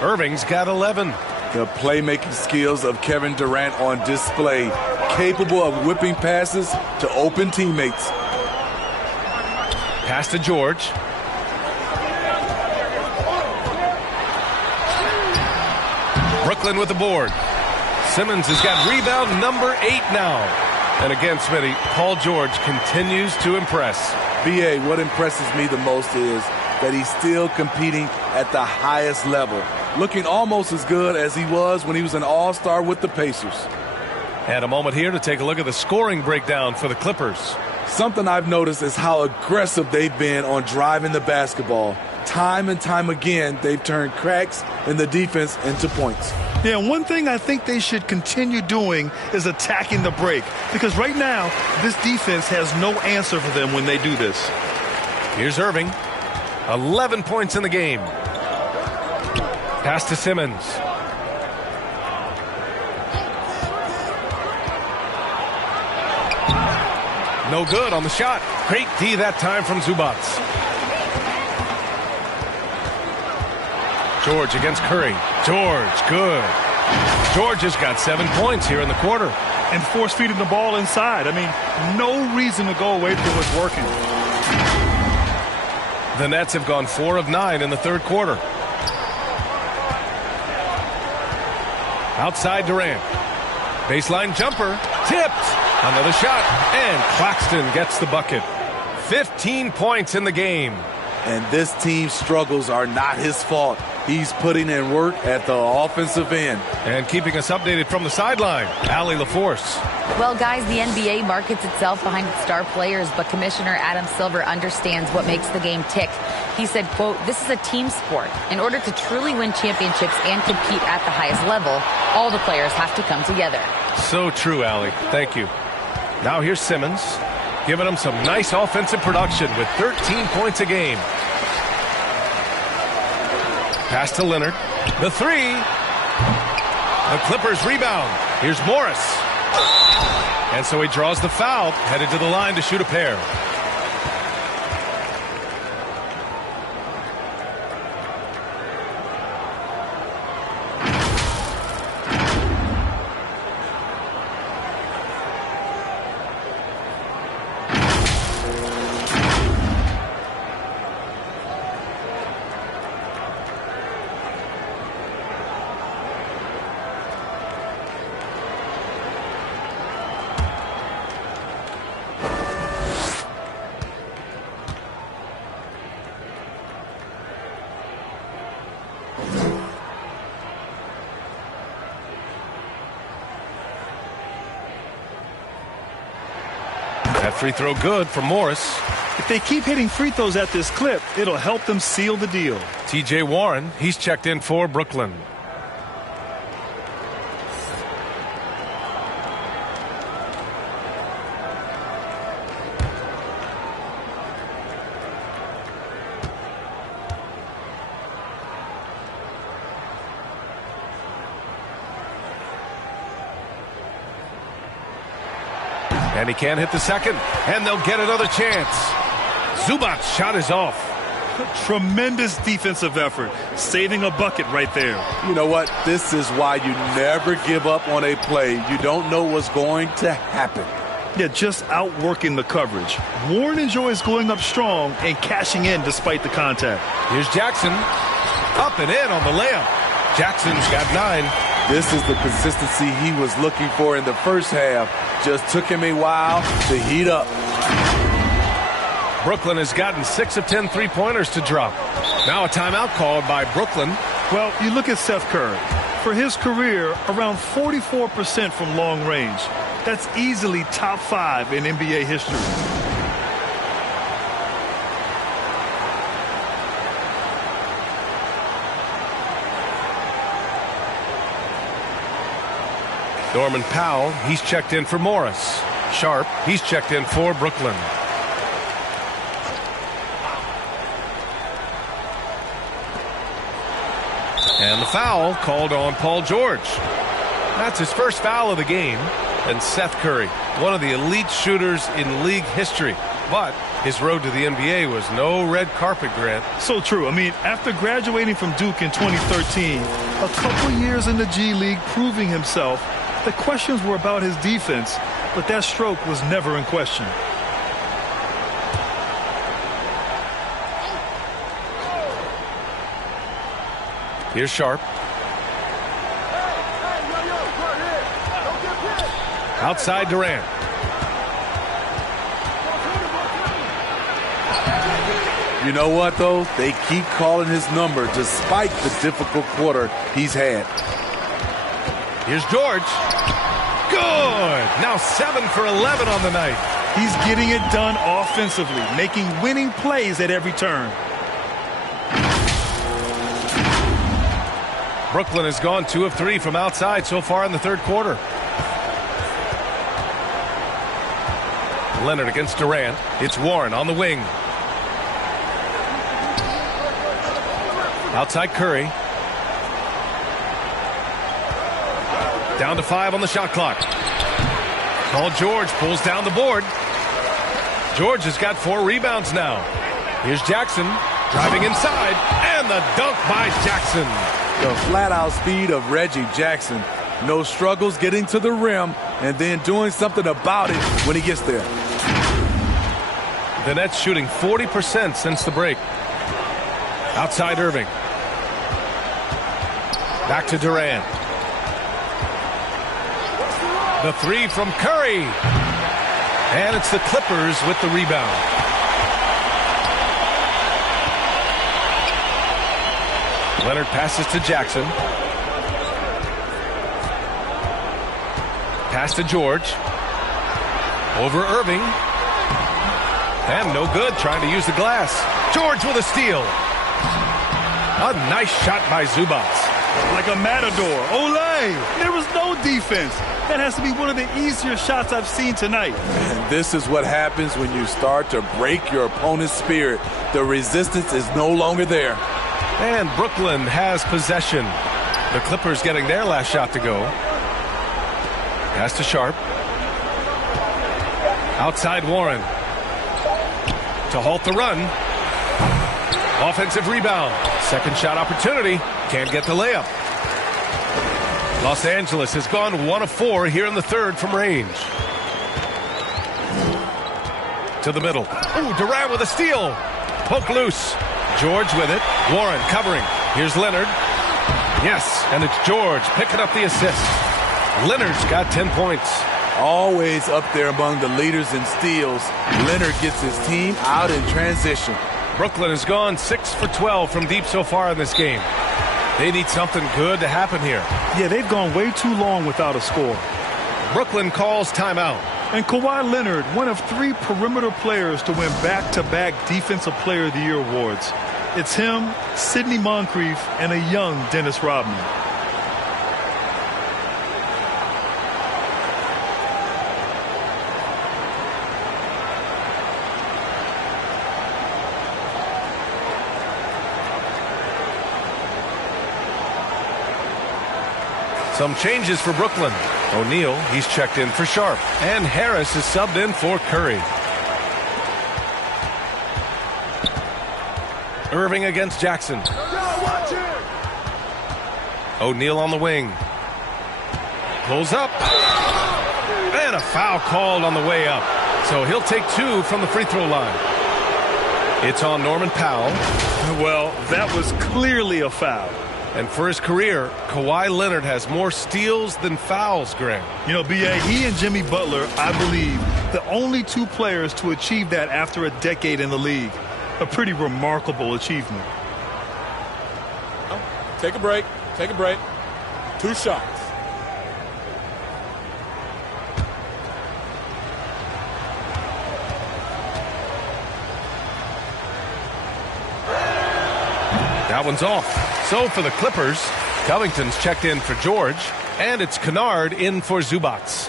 Irving's got 11. The playmaking skills of Kevin Durant on display, capable of whipping passes to open teammates. Pass to George. Brooklyn with the board. Simmons has got rebound number 8 now. And again, Smitty, Paul George continues to impress. B.A., what impresses me the most is that he's still competing at the highest level, looking almost as good as he was when he was an all-star with the Pacers. And a moment here to take a look at the scoring breakdown for the Clippers. Something I've noticed is how aggressive they've been on driving the basketball. Time and time again, they've turned cracks in the defense into points. Yeah, one thing I think they should continue doing is attacking the break. Because right now, this defense has no answer for them when they do this. Here's Irving. 11 points in the game. Pass to Simmons. No good on the shot. Great D that time from Zubac. George against Curry. George, good. George has got 7 points here in the quarter. And force-feeding the ball inside. I mean, no reason to go away from what's working. The Nets have gone 4 of 9 in the third quarter. Outside Durant. Baseline jumper. Tipped. Another shot. And Claxton gets the bucket. 15 points in the game. And this team's struggles are not his fault. He's putting in work at the offensive end. And keeping us updated from the sideline, Allie LaForce. Well, guys, the NBA markets itself behind its star players, but Commissioner Adam Silver understands what makes the game tick. He said, quote, "This is a team sport. In order to truly win championships and compete at the highest level, all the players have to come together." So true, Allie. Thank you. Now here's Simmons, giving them some nice offensive production with 13 points a game. Pass to Leonard. The 3. The Clippers rebound. Here's Morris. And so he draws the foul, headed to the line to shoot a pair. That free throw good for Morris. If they keep hitting free throws at this clip, it'll help them seal the deal. T.J. Warren, he's checked in for Brooklyn. And he can't hit the second. And they'll get another chance. Zubac's shot is off. Tremendous defensive effort. Saving a bucket right there. You know what? This is why you never give up on a play. You don't know what's going to happen. Yeah, just outworking the coverage. Warren enjoys going up strong and cashing in despite the contact. Here's Jackson. Up and in on the layup. Jackson's got 9. This is the consistency he was looking for in the first half. Just took him a while to heat up. Brooklyn has gotten 6 of 10 three-pointers to drop. Now a timeout called by Brooklyn. Well, you look at Seth Curry. For his career, around 44% from long range. That's easily top 5 in NBA history. Norman Powell, he's checked in for Morris. Sharp, he's checked in for Brooklyn. And the foul called on Paul George. That's his first foul of the game. And Seth Curry, one of the elite shooters in league history. But his road to the NBA was no red carpet, Grant. So true. I mean, after graduating from Duke in 2013, a couple years in the G League proving himself, the questions were about his defense, but that stroke was never in question. Here's Sharp. Outside Durant. You know what, though? They keep calling his number despite the difficult quarter he's had. Here's George. Good. Now 7 for 11 on the night. He's getting it done offensively, making winning plays at every turn. Brooklyn has gone 2 of 3 from outside so far in the third quarter. Leonard against Durant. It's Warren on the wing. Outside Curry. Down to 5 on the shot clock. Paul George pulls down the board. George has got 4 rebounds now. Here's Jackson driving inside, and the dunk by Jackson. The flat-out speed of Reggie Jackson. No struggles getting to the rim and then doing something about it when he gets there. The Nets shooting 40% since the break. Outside Irving. Back to Durant. The 3 from Curry. And it's the Clippers with the rebound. Leonard passes to Jackson. Pass to George. Over Irving. And no good, trying to use the glass. George with a steal. A nice shot by Zubats. Like a matador. Olé! There was no defense. That has to be one of the easier shots I've seen tonight. And this is what happens when you start to break your opponent's spirit. The resistance is no longer there. And Brooklyn has possession. The Clippers getting their last shot to go. Pass to Sharp. Outside Warren. To halt the run. Offensive rebound. Second shot opportunity. Can't get the layup. Los Angeles has gone 1 of 4 here in the third from range. To the middle. Ooh, Durant with a steal. Poke loose. George with it. Warren covering. Here's Leonard. Yes, and it's George picking up the assist. Leonard's got 10 points. Always up there among the leaders in steals. Leonard gets his team out in transition. Brooklyn has gone 6 for 12 from deep so far in this game. They need something good to happen here. Yeah, they've gone way too long without a score. Brooklyn calls timeout. And Kawhi Leonard, one of 3 perimeter players to win back-to-back Defensive Player of the Year awards. It's him, Sidney Moncrief, and a young Dennis Rodman. Some changes for Brooklyn. O'Neal, he's checked in for Sharp. And Harris is subbed in for Curry. Irving against Jackson. O'Neal on the wing. Pulls up. And And a foul called on the way up. So he'll take 2 from the free throw line. It's on Norman Powell. Well, that was clearly a foul. And for his career, Kawhi Leonard has more steals than fouls, Greg. You know, B.A., he and Jimmy Butler, I believe, the only 2 players to achieve that after a decade in the league. A pretty remarkable achievement. Take a break. Take a break. 2 shots. That one's off. So for the Clippers, Covington's checked in for George, and it's Kennard in for Zubats.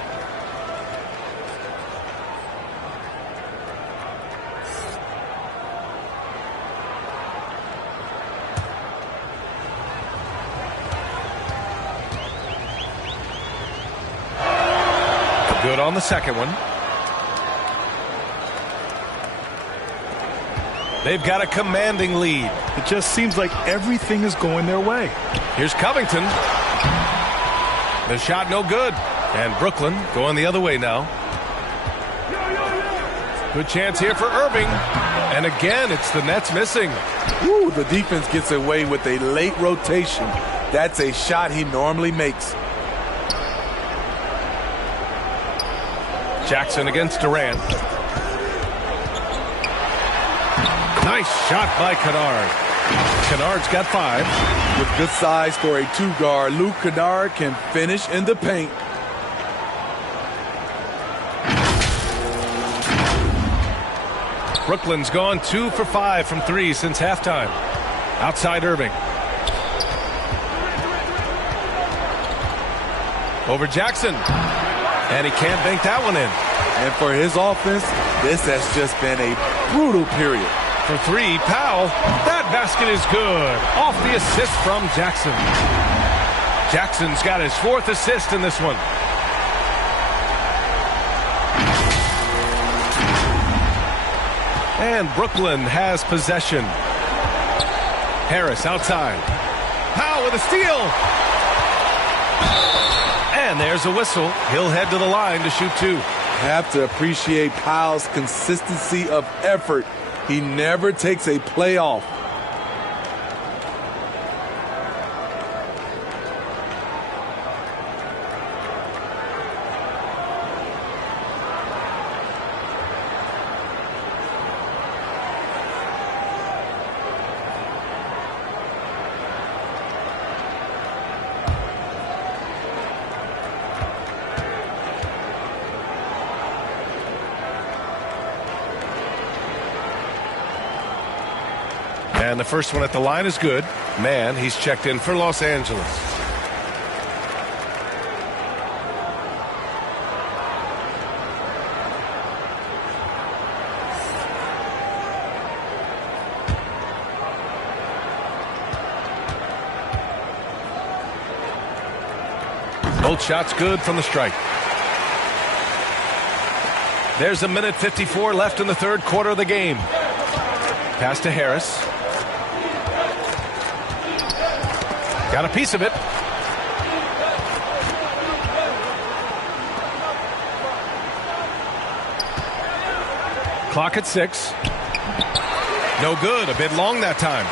Good on the second one. They've got a commanding lead. It just seems like everything is going their way. Here's Covington. The shot no good. And Brooklyn going the other way now. Good chance here for Irving. And again, it's the Nets missing. Ooh, the defense gets away with a late rotation. That's a shot he normally makes. Jackson against Durant. Nice shot by Kennard. Kennard's got 5. With good size for a 2-guard, Luke Kennard can finish in the paint. Brooklyn's gone 2 for 5 from 3 since halftime. Outside Irving. Over Jackson. And he can't bank that one in. And for his offense, this has just been a brutal period. For 3, Powell. That basket is good. Off the assist from Jackson. Jackson's got his 4th assist in this one. And Brooklyn has possession. Harris outside. Powell with a steal. And there's a whistle. He'll head to the line to shoot 2. Have to appreciate Powell's consistency of effort. He never takes a play off. And the first one at the line is good. Man, he's checked in for Los Angeles. Both shots good from the strike. There's a minute 54 left in the third quarter of the game. Pass to Harris. Got a piece of it. Clock at 6. No good. A bit long that time.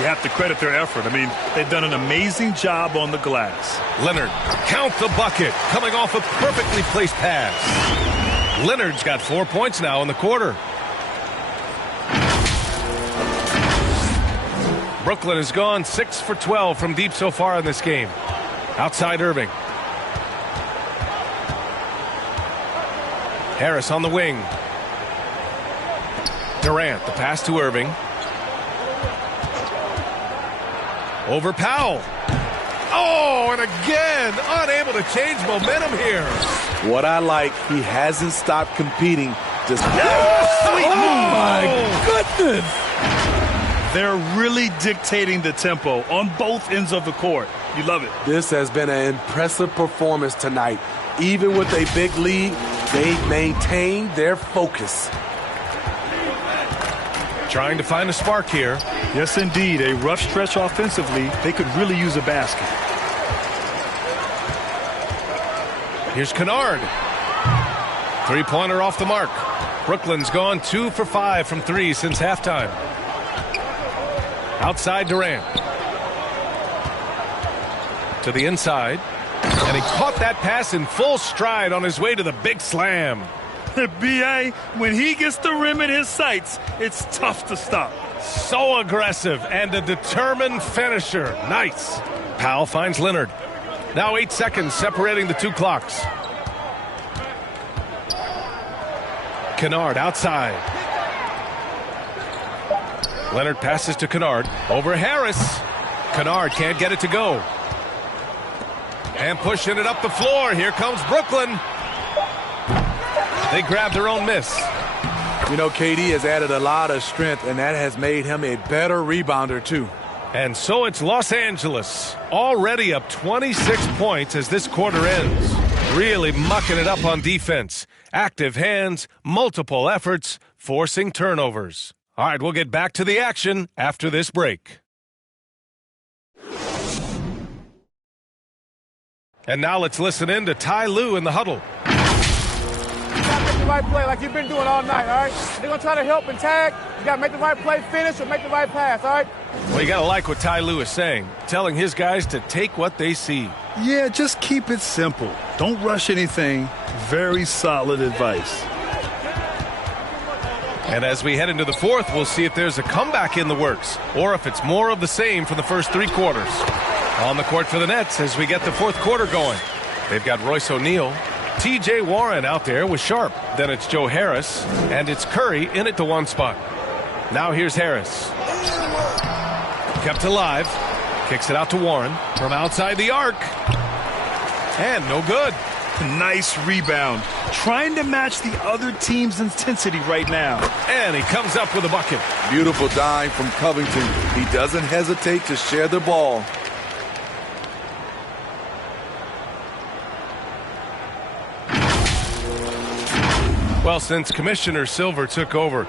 You have to credit their effort. I mean, they've done an amazing job on the glass. Leonard, count the bucket. Coming off a perfectly placed pass. Leonard's got 4 points now in the quarter. Brooklyn has gone 6 for 12 from deep so far in this game. Outside Irving. Harris on the wing. Durant, the pass to Irving. Over Powell. Oh, and again, unable to change momentum here. What I like, he hasn't stopped competing. Just Oh, my goodness. They're really dictating the tempo on both ends of the court. You love it. This has been an impressive performance tonight. Even with a big lead, they've maintained their focus. Trying to find a spark here. Yes, indeed. A rough stretch offensively. They could really use a basket. Here's Kennard. Three-pointer off the mark. Brooklyn's gone 2 for 5 from 3 since halftime. Outside Durant. To the inside. And he caught that pass in full stride on his way to the big slam. B.A., when he gets the rim in his sights, it's tough to stop. So aggressive and a determined finisher. Nice. Powell finds Leonard. Now 8 seconds separating the two clocks. Kennard outside. Leonard passes to Kennard. Over Harris. Kennard can't get it to go. And pushing it up the floor. Here comes Brooklyn. They grab their own miss. You know, KD has added a lot of strength, and that has made him a better rebounder, too. And so it's Los Angeles, already up 26 points as this quarter ends. Really mucking it up on defense. Active hands, multiple efforts, forcing turnovers. All right, we'll get back to the action after this break. And now let's listen in to Ty Lue in the huddle. You got to make the right play like you've been doing all night, all right? They're going to try to help and tag. You got to make the right play, finish, or make the right pass, all right? Well, you got to like what Ty Lue is saying, telling his guys to take what they see. Yeah, just keep it simple. Don't rush anything. Very solid advice. And as we head into the fourth, we'll see if there's a comeback in the works or if it's more of the same for the first 3 quarters. On the court for the Nets as we get the fourth quarter going. They've got Royce O'Neal, T.J. Warren out there with Sharp. Then it's Joe Harris, and it's Curry in at the 1 spot. Now here's Harris. Kept alive. Kicks it out to Warren from outside the arc. And no good. Nice rebound. Trying to match the other team's intensity right now. And he comes up with a bucket. Beautiful dime from Covington. He doesn't hesitate to share the ball. Well, since Commissioner Silver took over,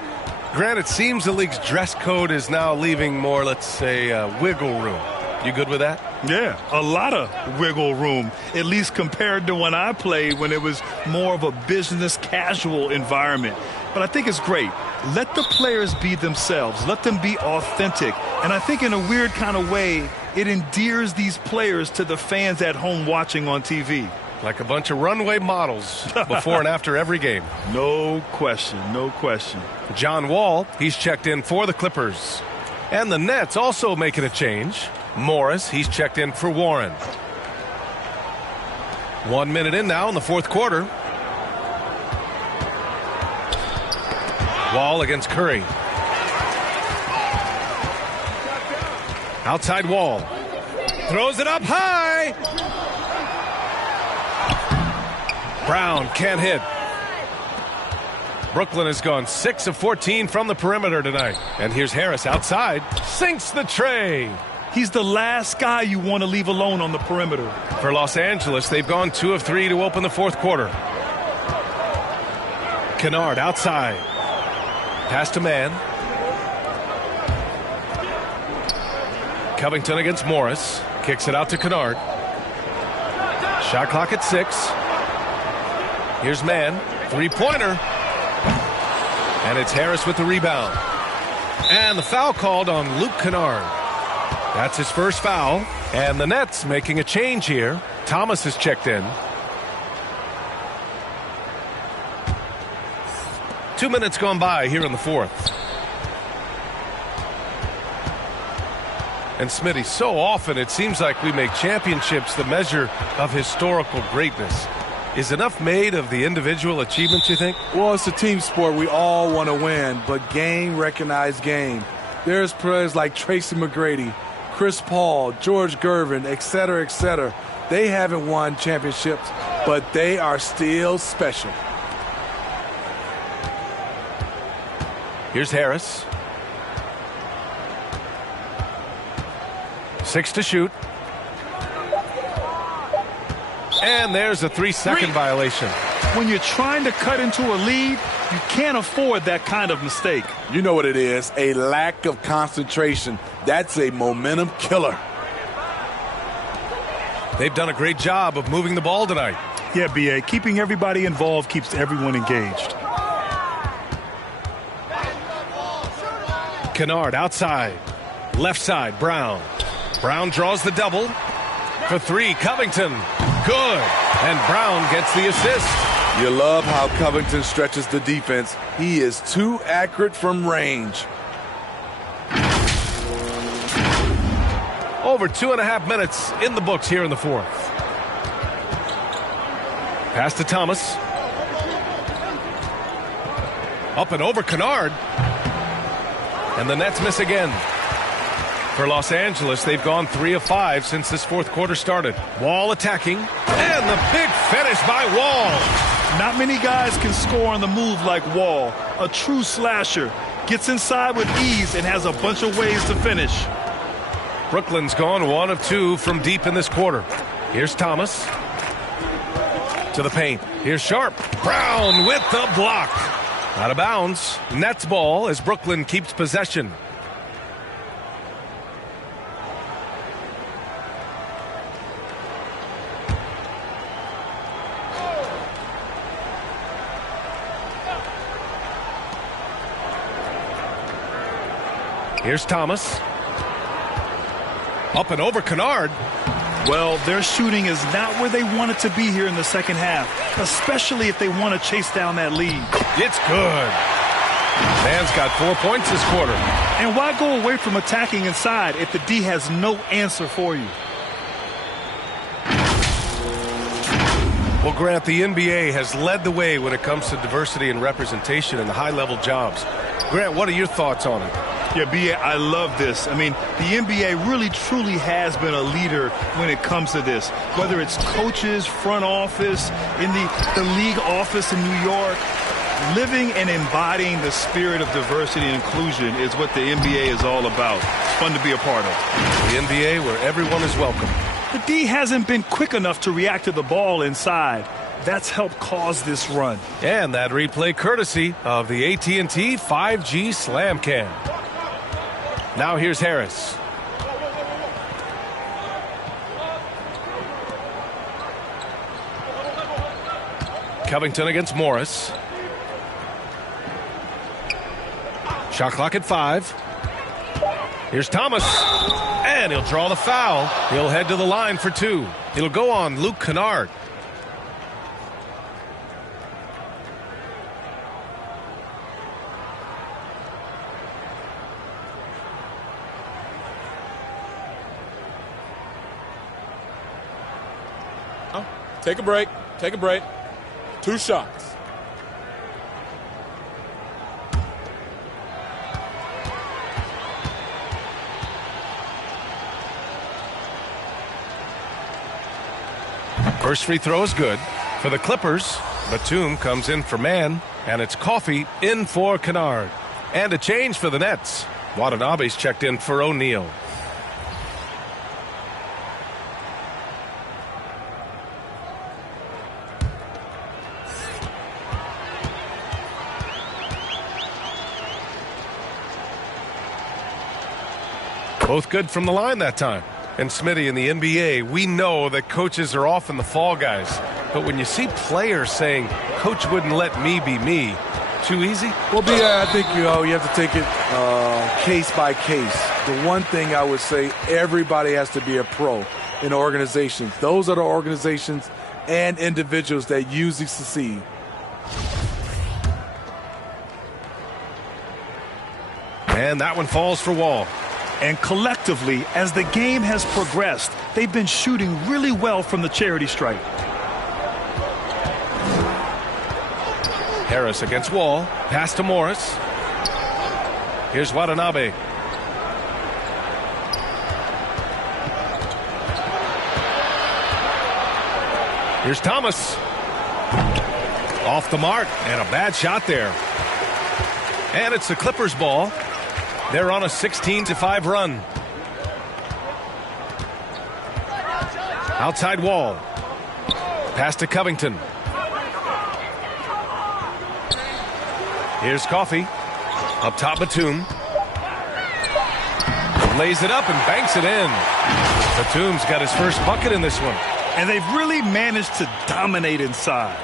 Grant, it seems the league's dress code is now leaving more, let's say, wiggle room. You good with that? Yeah, a lot of wiggle room, at least compared to when I played when it was more of a business casual environment. But I think it's great. Let the players be themselves. Let them be authentic. And I think in a weird kind of way, it endears these players to the fans at home watching on TV. Like a bunch of runway models before and after every game. No question, no question. John Wall, he's checked in for the Clippers. And the Nets also making a change. Morris, he's checked in for Warren. 1 minute in now in the fourth quarter. Wall against Curry. Outside Wall. Throws it up high. Brown can't hit. Brooklyn has gone 6 of 14 from the perimeter tonight. And here's Harris outside. Sinks the tray. He's the last guy you want to leave alone on the perimeter. For Los Angeles, they've gone 2 of 3 to open the fourth quarter. Kennard outside. Pass to man. Covington against Morris. Kicks it out to Kennard. Shot clock at 6. Here's man. 3-pointer. And it's Harris with the rebound. And the foul called on Luke Kennard. That's his first foul. And the Nets making a change here. Thomas has checked in. 2 minutes gone by here in the fourth. And Smitty, so often it seems like we make championships the measure of historical greatness. Is enough made of the individual achievements, you think? Well, it's a team sport. We all want to win, but game recognized game. There's players like Tracy McGrady, Chris Paul, George Gervin, et cetera, et cetera. They haven't won championships, but they are still special. Here's Harris. 6 to shoot. And there's a 3-second violation. When you're trying to cut into a lead, you can't afford that kind of mistake. You know what it is, a lack of concentration. That's a momentum killer. They've done a great job of moving the ball tonight. Yeah, B.A., keeping everybody involved keeps everyone engaged. Kennard outside. Left side, Brown. Brown draws the double. For three, Covington. Good. And Brown gets the assist. You love how Covington stretches the defense. He is too accurate from range. Over 2.5 minutes in the books here in the fourth. Pass to Thomas. Up and over Kennard. And the Nets miss again. For Los Angeles, they've gone 3 of 5 since this fourth quarter started. Wall attacking. And the big finish by Wall. Not many guys can score on the move like Wall. A true slasher. Gets inside with ease and has a bunch of ways to finish. Brooklyn's gone 1 of 2 from deep in this quarter. Here's Thomas. To the paint. Here's Sharp. Brown with the block. Out of bounds. Nets ball as Brooklyn keeps possession. Here's Thomas. Up and over Kennard. Well, their shooting is not where they want it to be here in the second half, especially if they want to chase down that lead. It's good. Man's got 4 points this quarter. And why go away from attacking inside if the D has no answer for you? Well, Grant, the NBA has led the way when it comes to diversity and representation in the high-level jobs. Grant, what are your thoughts on it? Yeah, B.A., I love this. I mean, the NBA really, truly has been a leader when it comes to this. Whether it's coaches, front office, in the league office in New York, living and embodying the spirit of diversity and inclusion is what the NBA is all about. It's fun to be a part of. The NBA where everyone is welcome. The D hasn't been quick enough to react to the ball inside. That's helped cause this run. And that replay courtesy of the AT&T 5G Slam Cam. Now here's Harris. Covington against Morris. Shot clock at 5. Here's Thomas. And he'll draw the foul. He'll head to the line for 2. It'll go on Luke Kennard. Take a break. Take a break. 2 shots. First free throw is good for the Clippers. Batum comes in for man, and it's Coffey in for Kennard. And a change for the Nets. Watanabe's checked in for O'Neal. Both good from the line that time. And Smitty, in the NBA, we know that coaches are often the fall guys. But when you see players saying, "Coach wouldn't let me be me," too easy? Well, I think you have to take it case by case. The one thing I would say, everybody has to be a pro in organizations. Those are the organizations and individuals that usually succeed. And that one falls for Wall. And collectively, as the game has progressed, they've been shooting really well from the charity stripe. Harris against Wall. Pass to Morris. Here's Watanabe. Here's Thomas. Off the mark, and a bad shot there. And it's the Clippers' ball. They're on a 16-5 run. Outside Wall. Pass to Covington. Here's Coffey. Up top Batum. Lays it up and banks it in. Batum's got his first bucket in this one. and they've really managed to dominate inside.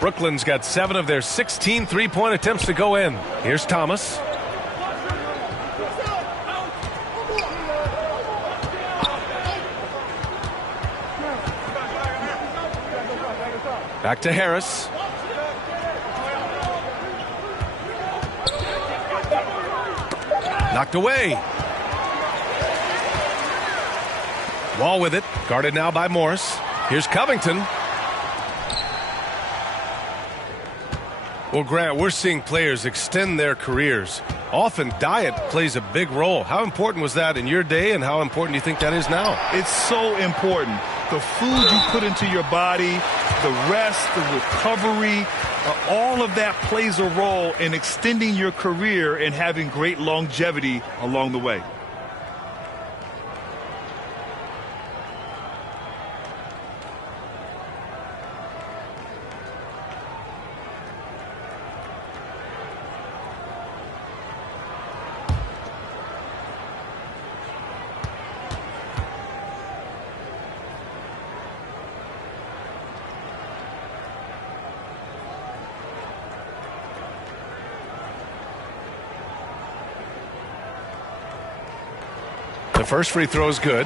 Brooklyn's got 7 of their 16 three-point attempts to go in. Here's Thomas. Back to Harris. Knocked away. Wall with it. Guarded now by Morris. Here's Covington. Well, Grant, we're seeing players extend their careers. Often diet plays a big role. How important was that in your day, and how important do you think that is now? It's so important. The food you put into your body, the rest, the recovery, all of that plays a role in extending your career and having great longevity along the way. The first free throw is good.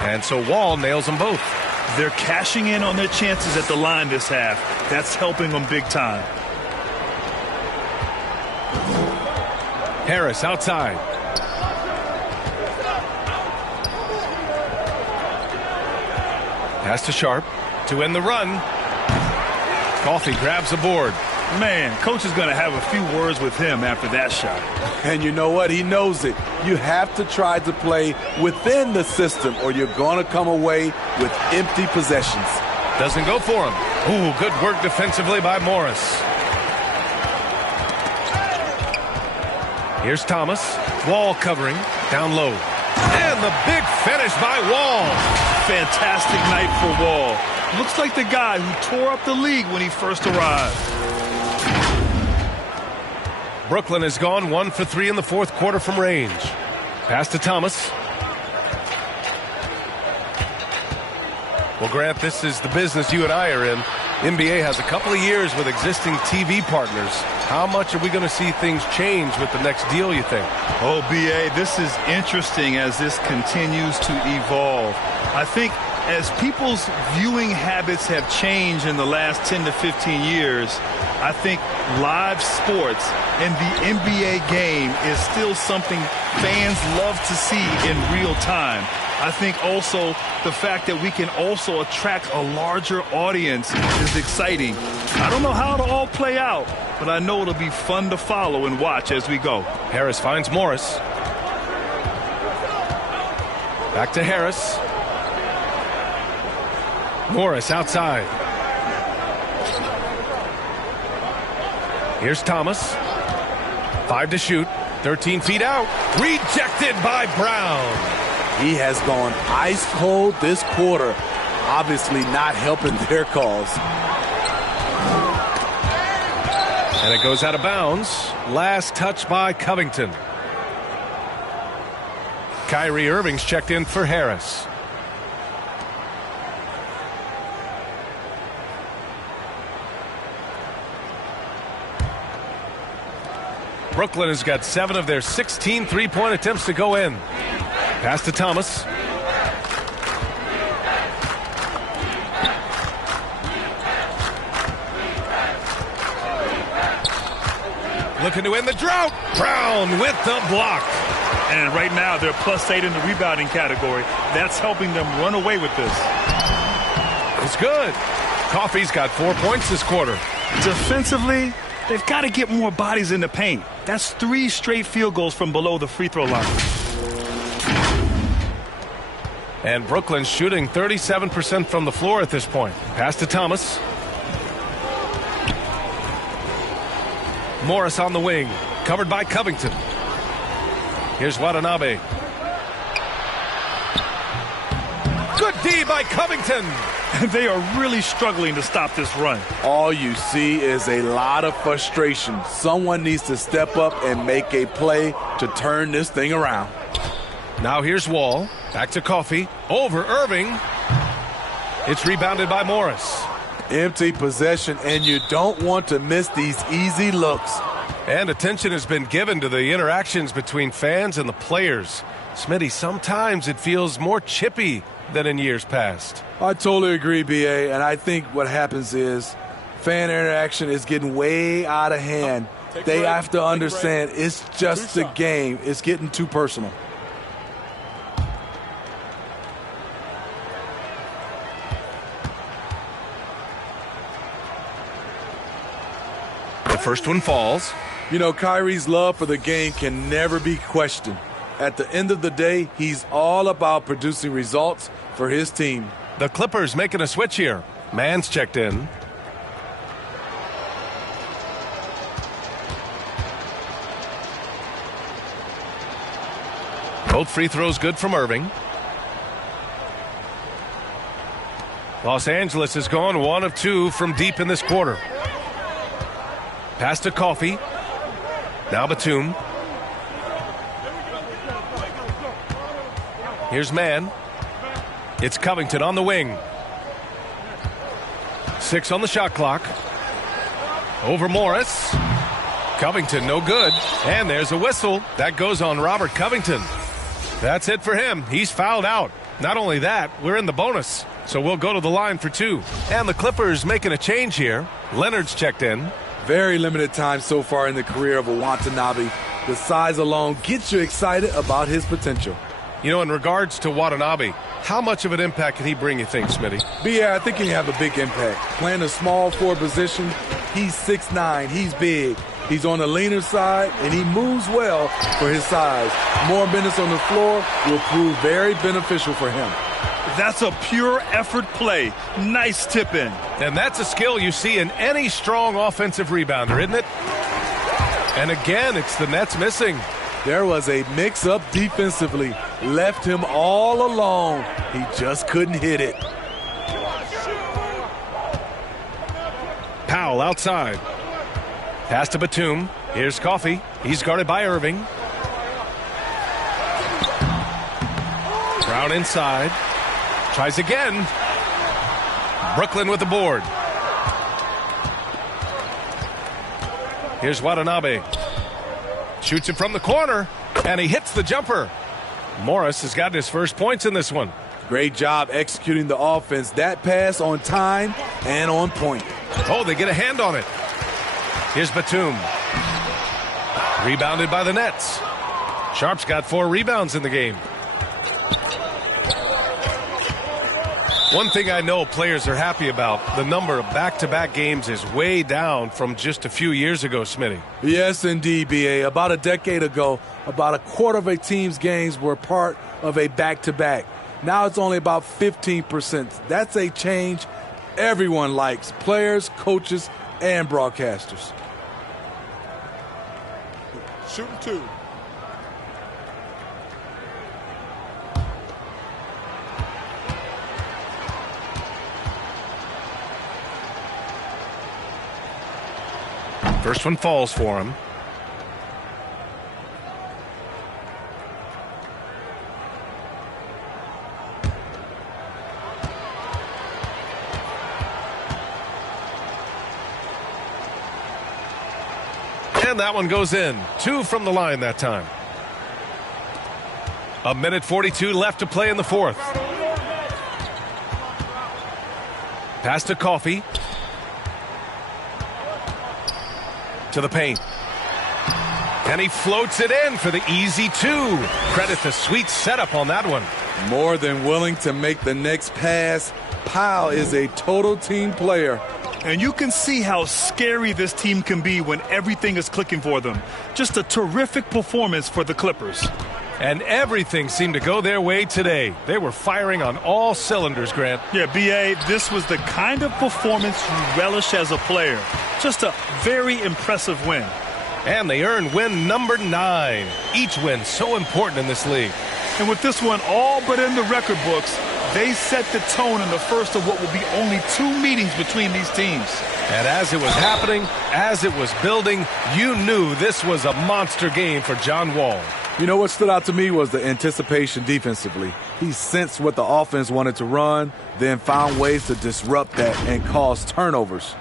And so Wall nails them both. They're cashing in on their chances at the line this half. That's helping them big time. Harris outside. Pass to Sharp to end the run. Coffey grabs the board. Man, coach is going to have a few words with him after that shot. And you know what? He knows it. You have to try to play within the system or you're going to come away with empty possessions. Doesn't go for him. Ooh, good work defensively by Morris. Here's Thomas. Wall covering. Down low. And the big finish by Wall. Fantastic night for Wall. Looks like the guy who tore up the league when he first arrived. Brooklyn has gone 1 for 3 in the fourth quarter from range. Pass to Thomas. Well, Grant, this is the business you and I are in. NBA has a couple of years with existing TV partners. How much are we going to see things change with the next deal, you think? Oh, B.A., this is interesting as this continues to evolve. I think as people's viewing habits have changed in the last 10 to 15 years, I think live sports and the NBA game is still something fans love to see in real time. I think also the fact that we can also attract a larger audience is exciting. I don't know how it'll all play out, but I know it'll be fun to follow and watch as we go. Harris finds Morris. Back to Harris. Morris outside. Here's Thomas. 5 to shoot. 13 feet out. Rejected by Brown. He has gone ice cold this quarter. Obviously not helping their cause. And it goes out of bounds. Last touch by Covington. Kyrie Irving's checked in for Harris. Brooklyn has got 7 of their 16 three-point attempts to go in. Pass to Thomas. Looking to end the drought. Brown with the block. And right now they're +8 in the rebounding category. That's helping them run away with this. It's good. Coffey's got 4 points this quarter. Defensively, they've got to get more bodies in the paint. That's 3 straight field goals from below the free throw line. And Brooklyn's shooting 37% from the floor at this point. Pass to Thomas. Morris on the wing, covered by Covington. Here's Watanabe. Good D by Covington. They are really struggling to stop this run. All you see is a lot of frustration. Someone needs to step up and make a play to turn this thing around. Now here's Wall. Back to Coffey. Over Irving. It's rebounded by Morris. Empty possession, and you don't want to miss these easy looks. And attention has been given to the interactions between fans and the players. Smitty, sometimes it feels more chippy than in years past. I totally agree, B.A., and I think what happens is fan interaction is getting way out of hand. They have to understand it's just a game. It's getting too personal. The first one falls. You know, Kyrie's love for the game can never be questioned. At the end of the day, he's all about producing results for his team. The Clippers making a switch here. Mann's checked in. Both free throws good from Irving. Los Angeles has gone 1 of 2 from deep in this quarter. Pass to Coffey. Now Batum. Here's Mann. It's Covington on the wing. 6 on the shot clock. Over Morris. Covington no good. And there's a whistle. That goes on Robert Covington. That's it for him. He's fouled out. Not only that, we're in the bonus. So we'll go to the line for 2. And the Clippers making a change here. Leonard's checked in. Very limited time so far in the career of a Watanabe. The size alone gets you excited about his potential. You know, in regards to Watanabe, how much of an impact can he bring, you think, Smitty? Yeah, I think he can have a big impact. Playing a small forward position, he's 6'9", he's big. He's on the leaner side, and he moves well for his size. More minutes on the floor will prove very beneficial for him. That's a pure effort play. Nice tip in. And that's a skill you see in any strong offensive rebounder, isn't it? And again, it's the Nets missing. There was a mix-up defensively. Left him all alone. He just couldn't hit it. Powell outside. Pass to Batum. Here's Coffey. He's guarded by Irving. Brown inside. Tries again. Brooklyn with the board. Here's Watanabe. Shoots it from the corner, and he hits the jumper. Morris has gotten his first points in this one. Great job executing the offense. That pass on time and on point. Oh, they get a hand on it. Here's Batum. Rebounded by the Nets. Sharp's got 4 rebounds in the game. One thing I know players are happy about, the number of back-to-back games is way down from just a few years ago, Smitty. Yes, indeed, B.A. About a decade ago, about a quarter of a team's games were part of a back-to-back. Now it's only about 15%. That's a change everyone likes, players, coaches, and broadcasters. Shooting 2. First one falls for him. And that one goes in. 2 from the line that time. 1:42 left to play in the fourth. Pass to Coffey. To the paint. And he floats it in for the easy 2. Credit the sweet setup on that one. More than willing to make the next pass. Powell is a total team player. And you can see how scary this team can be when everything is clicking for them. Just a terrific performance for the Clippers. And everything seemed to go their way today. They were firing on all cylinders, Grant. Yeah, B.A., this was the kind of performance you relish as a player. Just a very impressive win. And they earn win number 9. Each win so important in this league. And with this one all but in the record books, they set the tone in the first of what will be only 2 meetings between these teams. And as it was happening, as it was building, you knew this was a monster game for John Wall. You know what stood out to me was the anticipation defensively. He sensed what the offense wanted to run, then found ways to disrupt that and cause turnovers.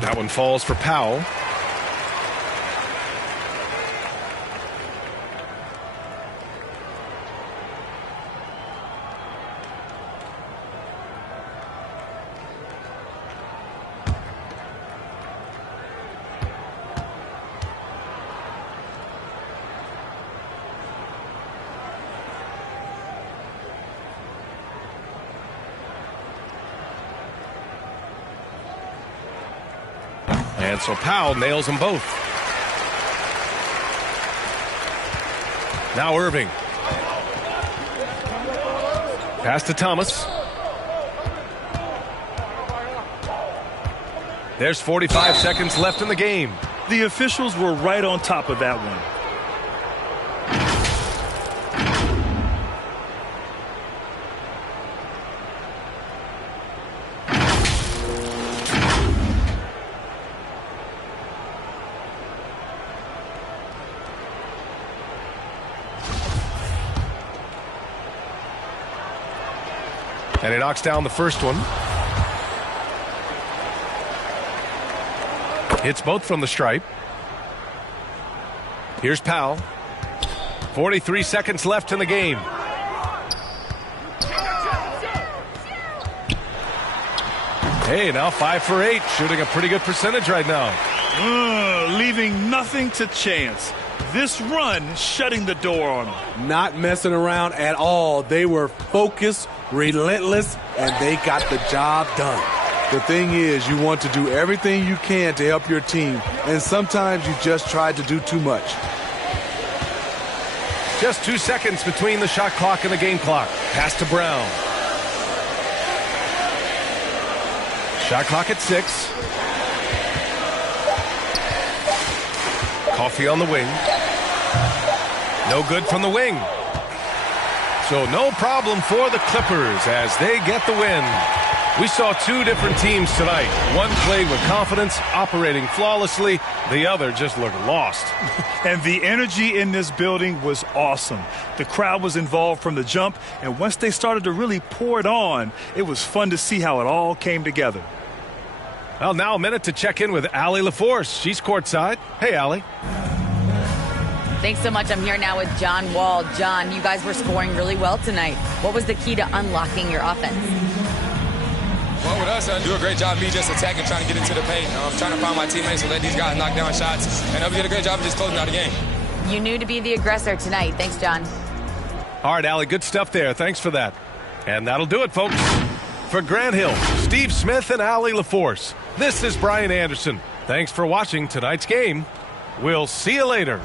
That one falls for Powell. And so Powell nails them both. Now Irving. Pass to Thomas. There's 45 seconds left in the game. The officials were right on top of that one. And he knocks down the first one. Hits both from the stripe. Here's Powell. 43 seconds left in the game. Hey, now 5 for 8. Shooting a pretty good percentage right now. Leaving nothing to chance. This run shutting the door on them. Not messing around at all. They were focused, relentless, and they got the job done. The thing is, you want to do everything you can to help your team, and sometimes you just try to do too much. Just 2 seconds between the shot clock and the game clock. Pass to Brown. Shot clock at 6. Coffee on the wing. No good from the wing. So no problem for the Clippers as they get the win. We saw 2 different teams tonight. One played with confidence, operating flawlessly. The other just looked lost. And the energy in this building was awesome. The crowd was involved from the jump, and once they started to really pour it on, it was fun to see how it all came together. Well, now a minute to check in with Allie LaForce. She's courtside. Hey, Allie. Thanks so much. I'm here now with John Wall. John, you guys were scoring really well tonight. What was the key to unlocking your offense? Well, with us, do a great job me just attacking, trying to get into the paint, trying to find my teammates and let these guys knock down shots. And we did a great job of just closing out the game. You knew to be the aggressor tonight. Thanks, John. All right, Allie, good stuff there. Thanks for that. And that'll do it, folks. For Grant Hill, Steve Smith, and Allie LaForce, this is Brian Anderson. Thanks for watching tonight's game. We'll see you later.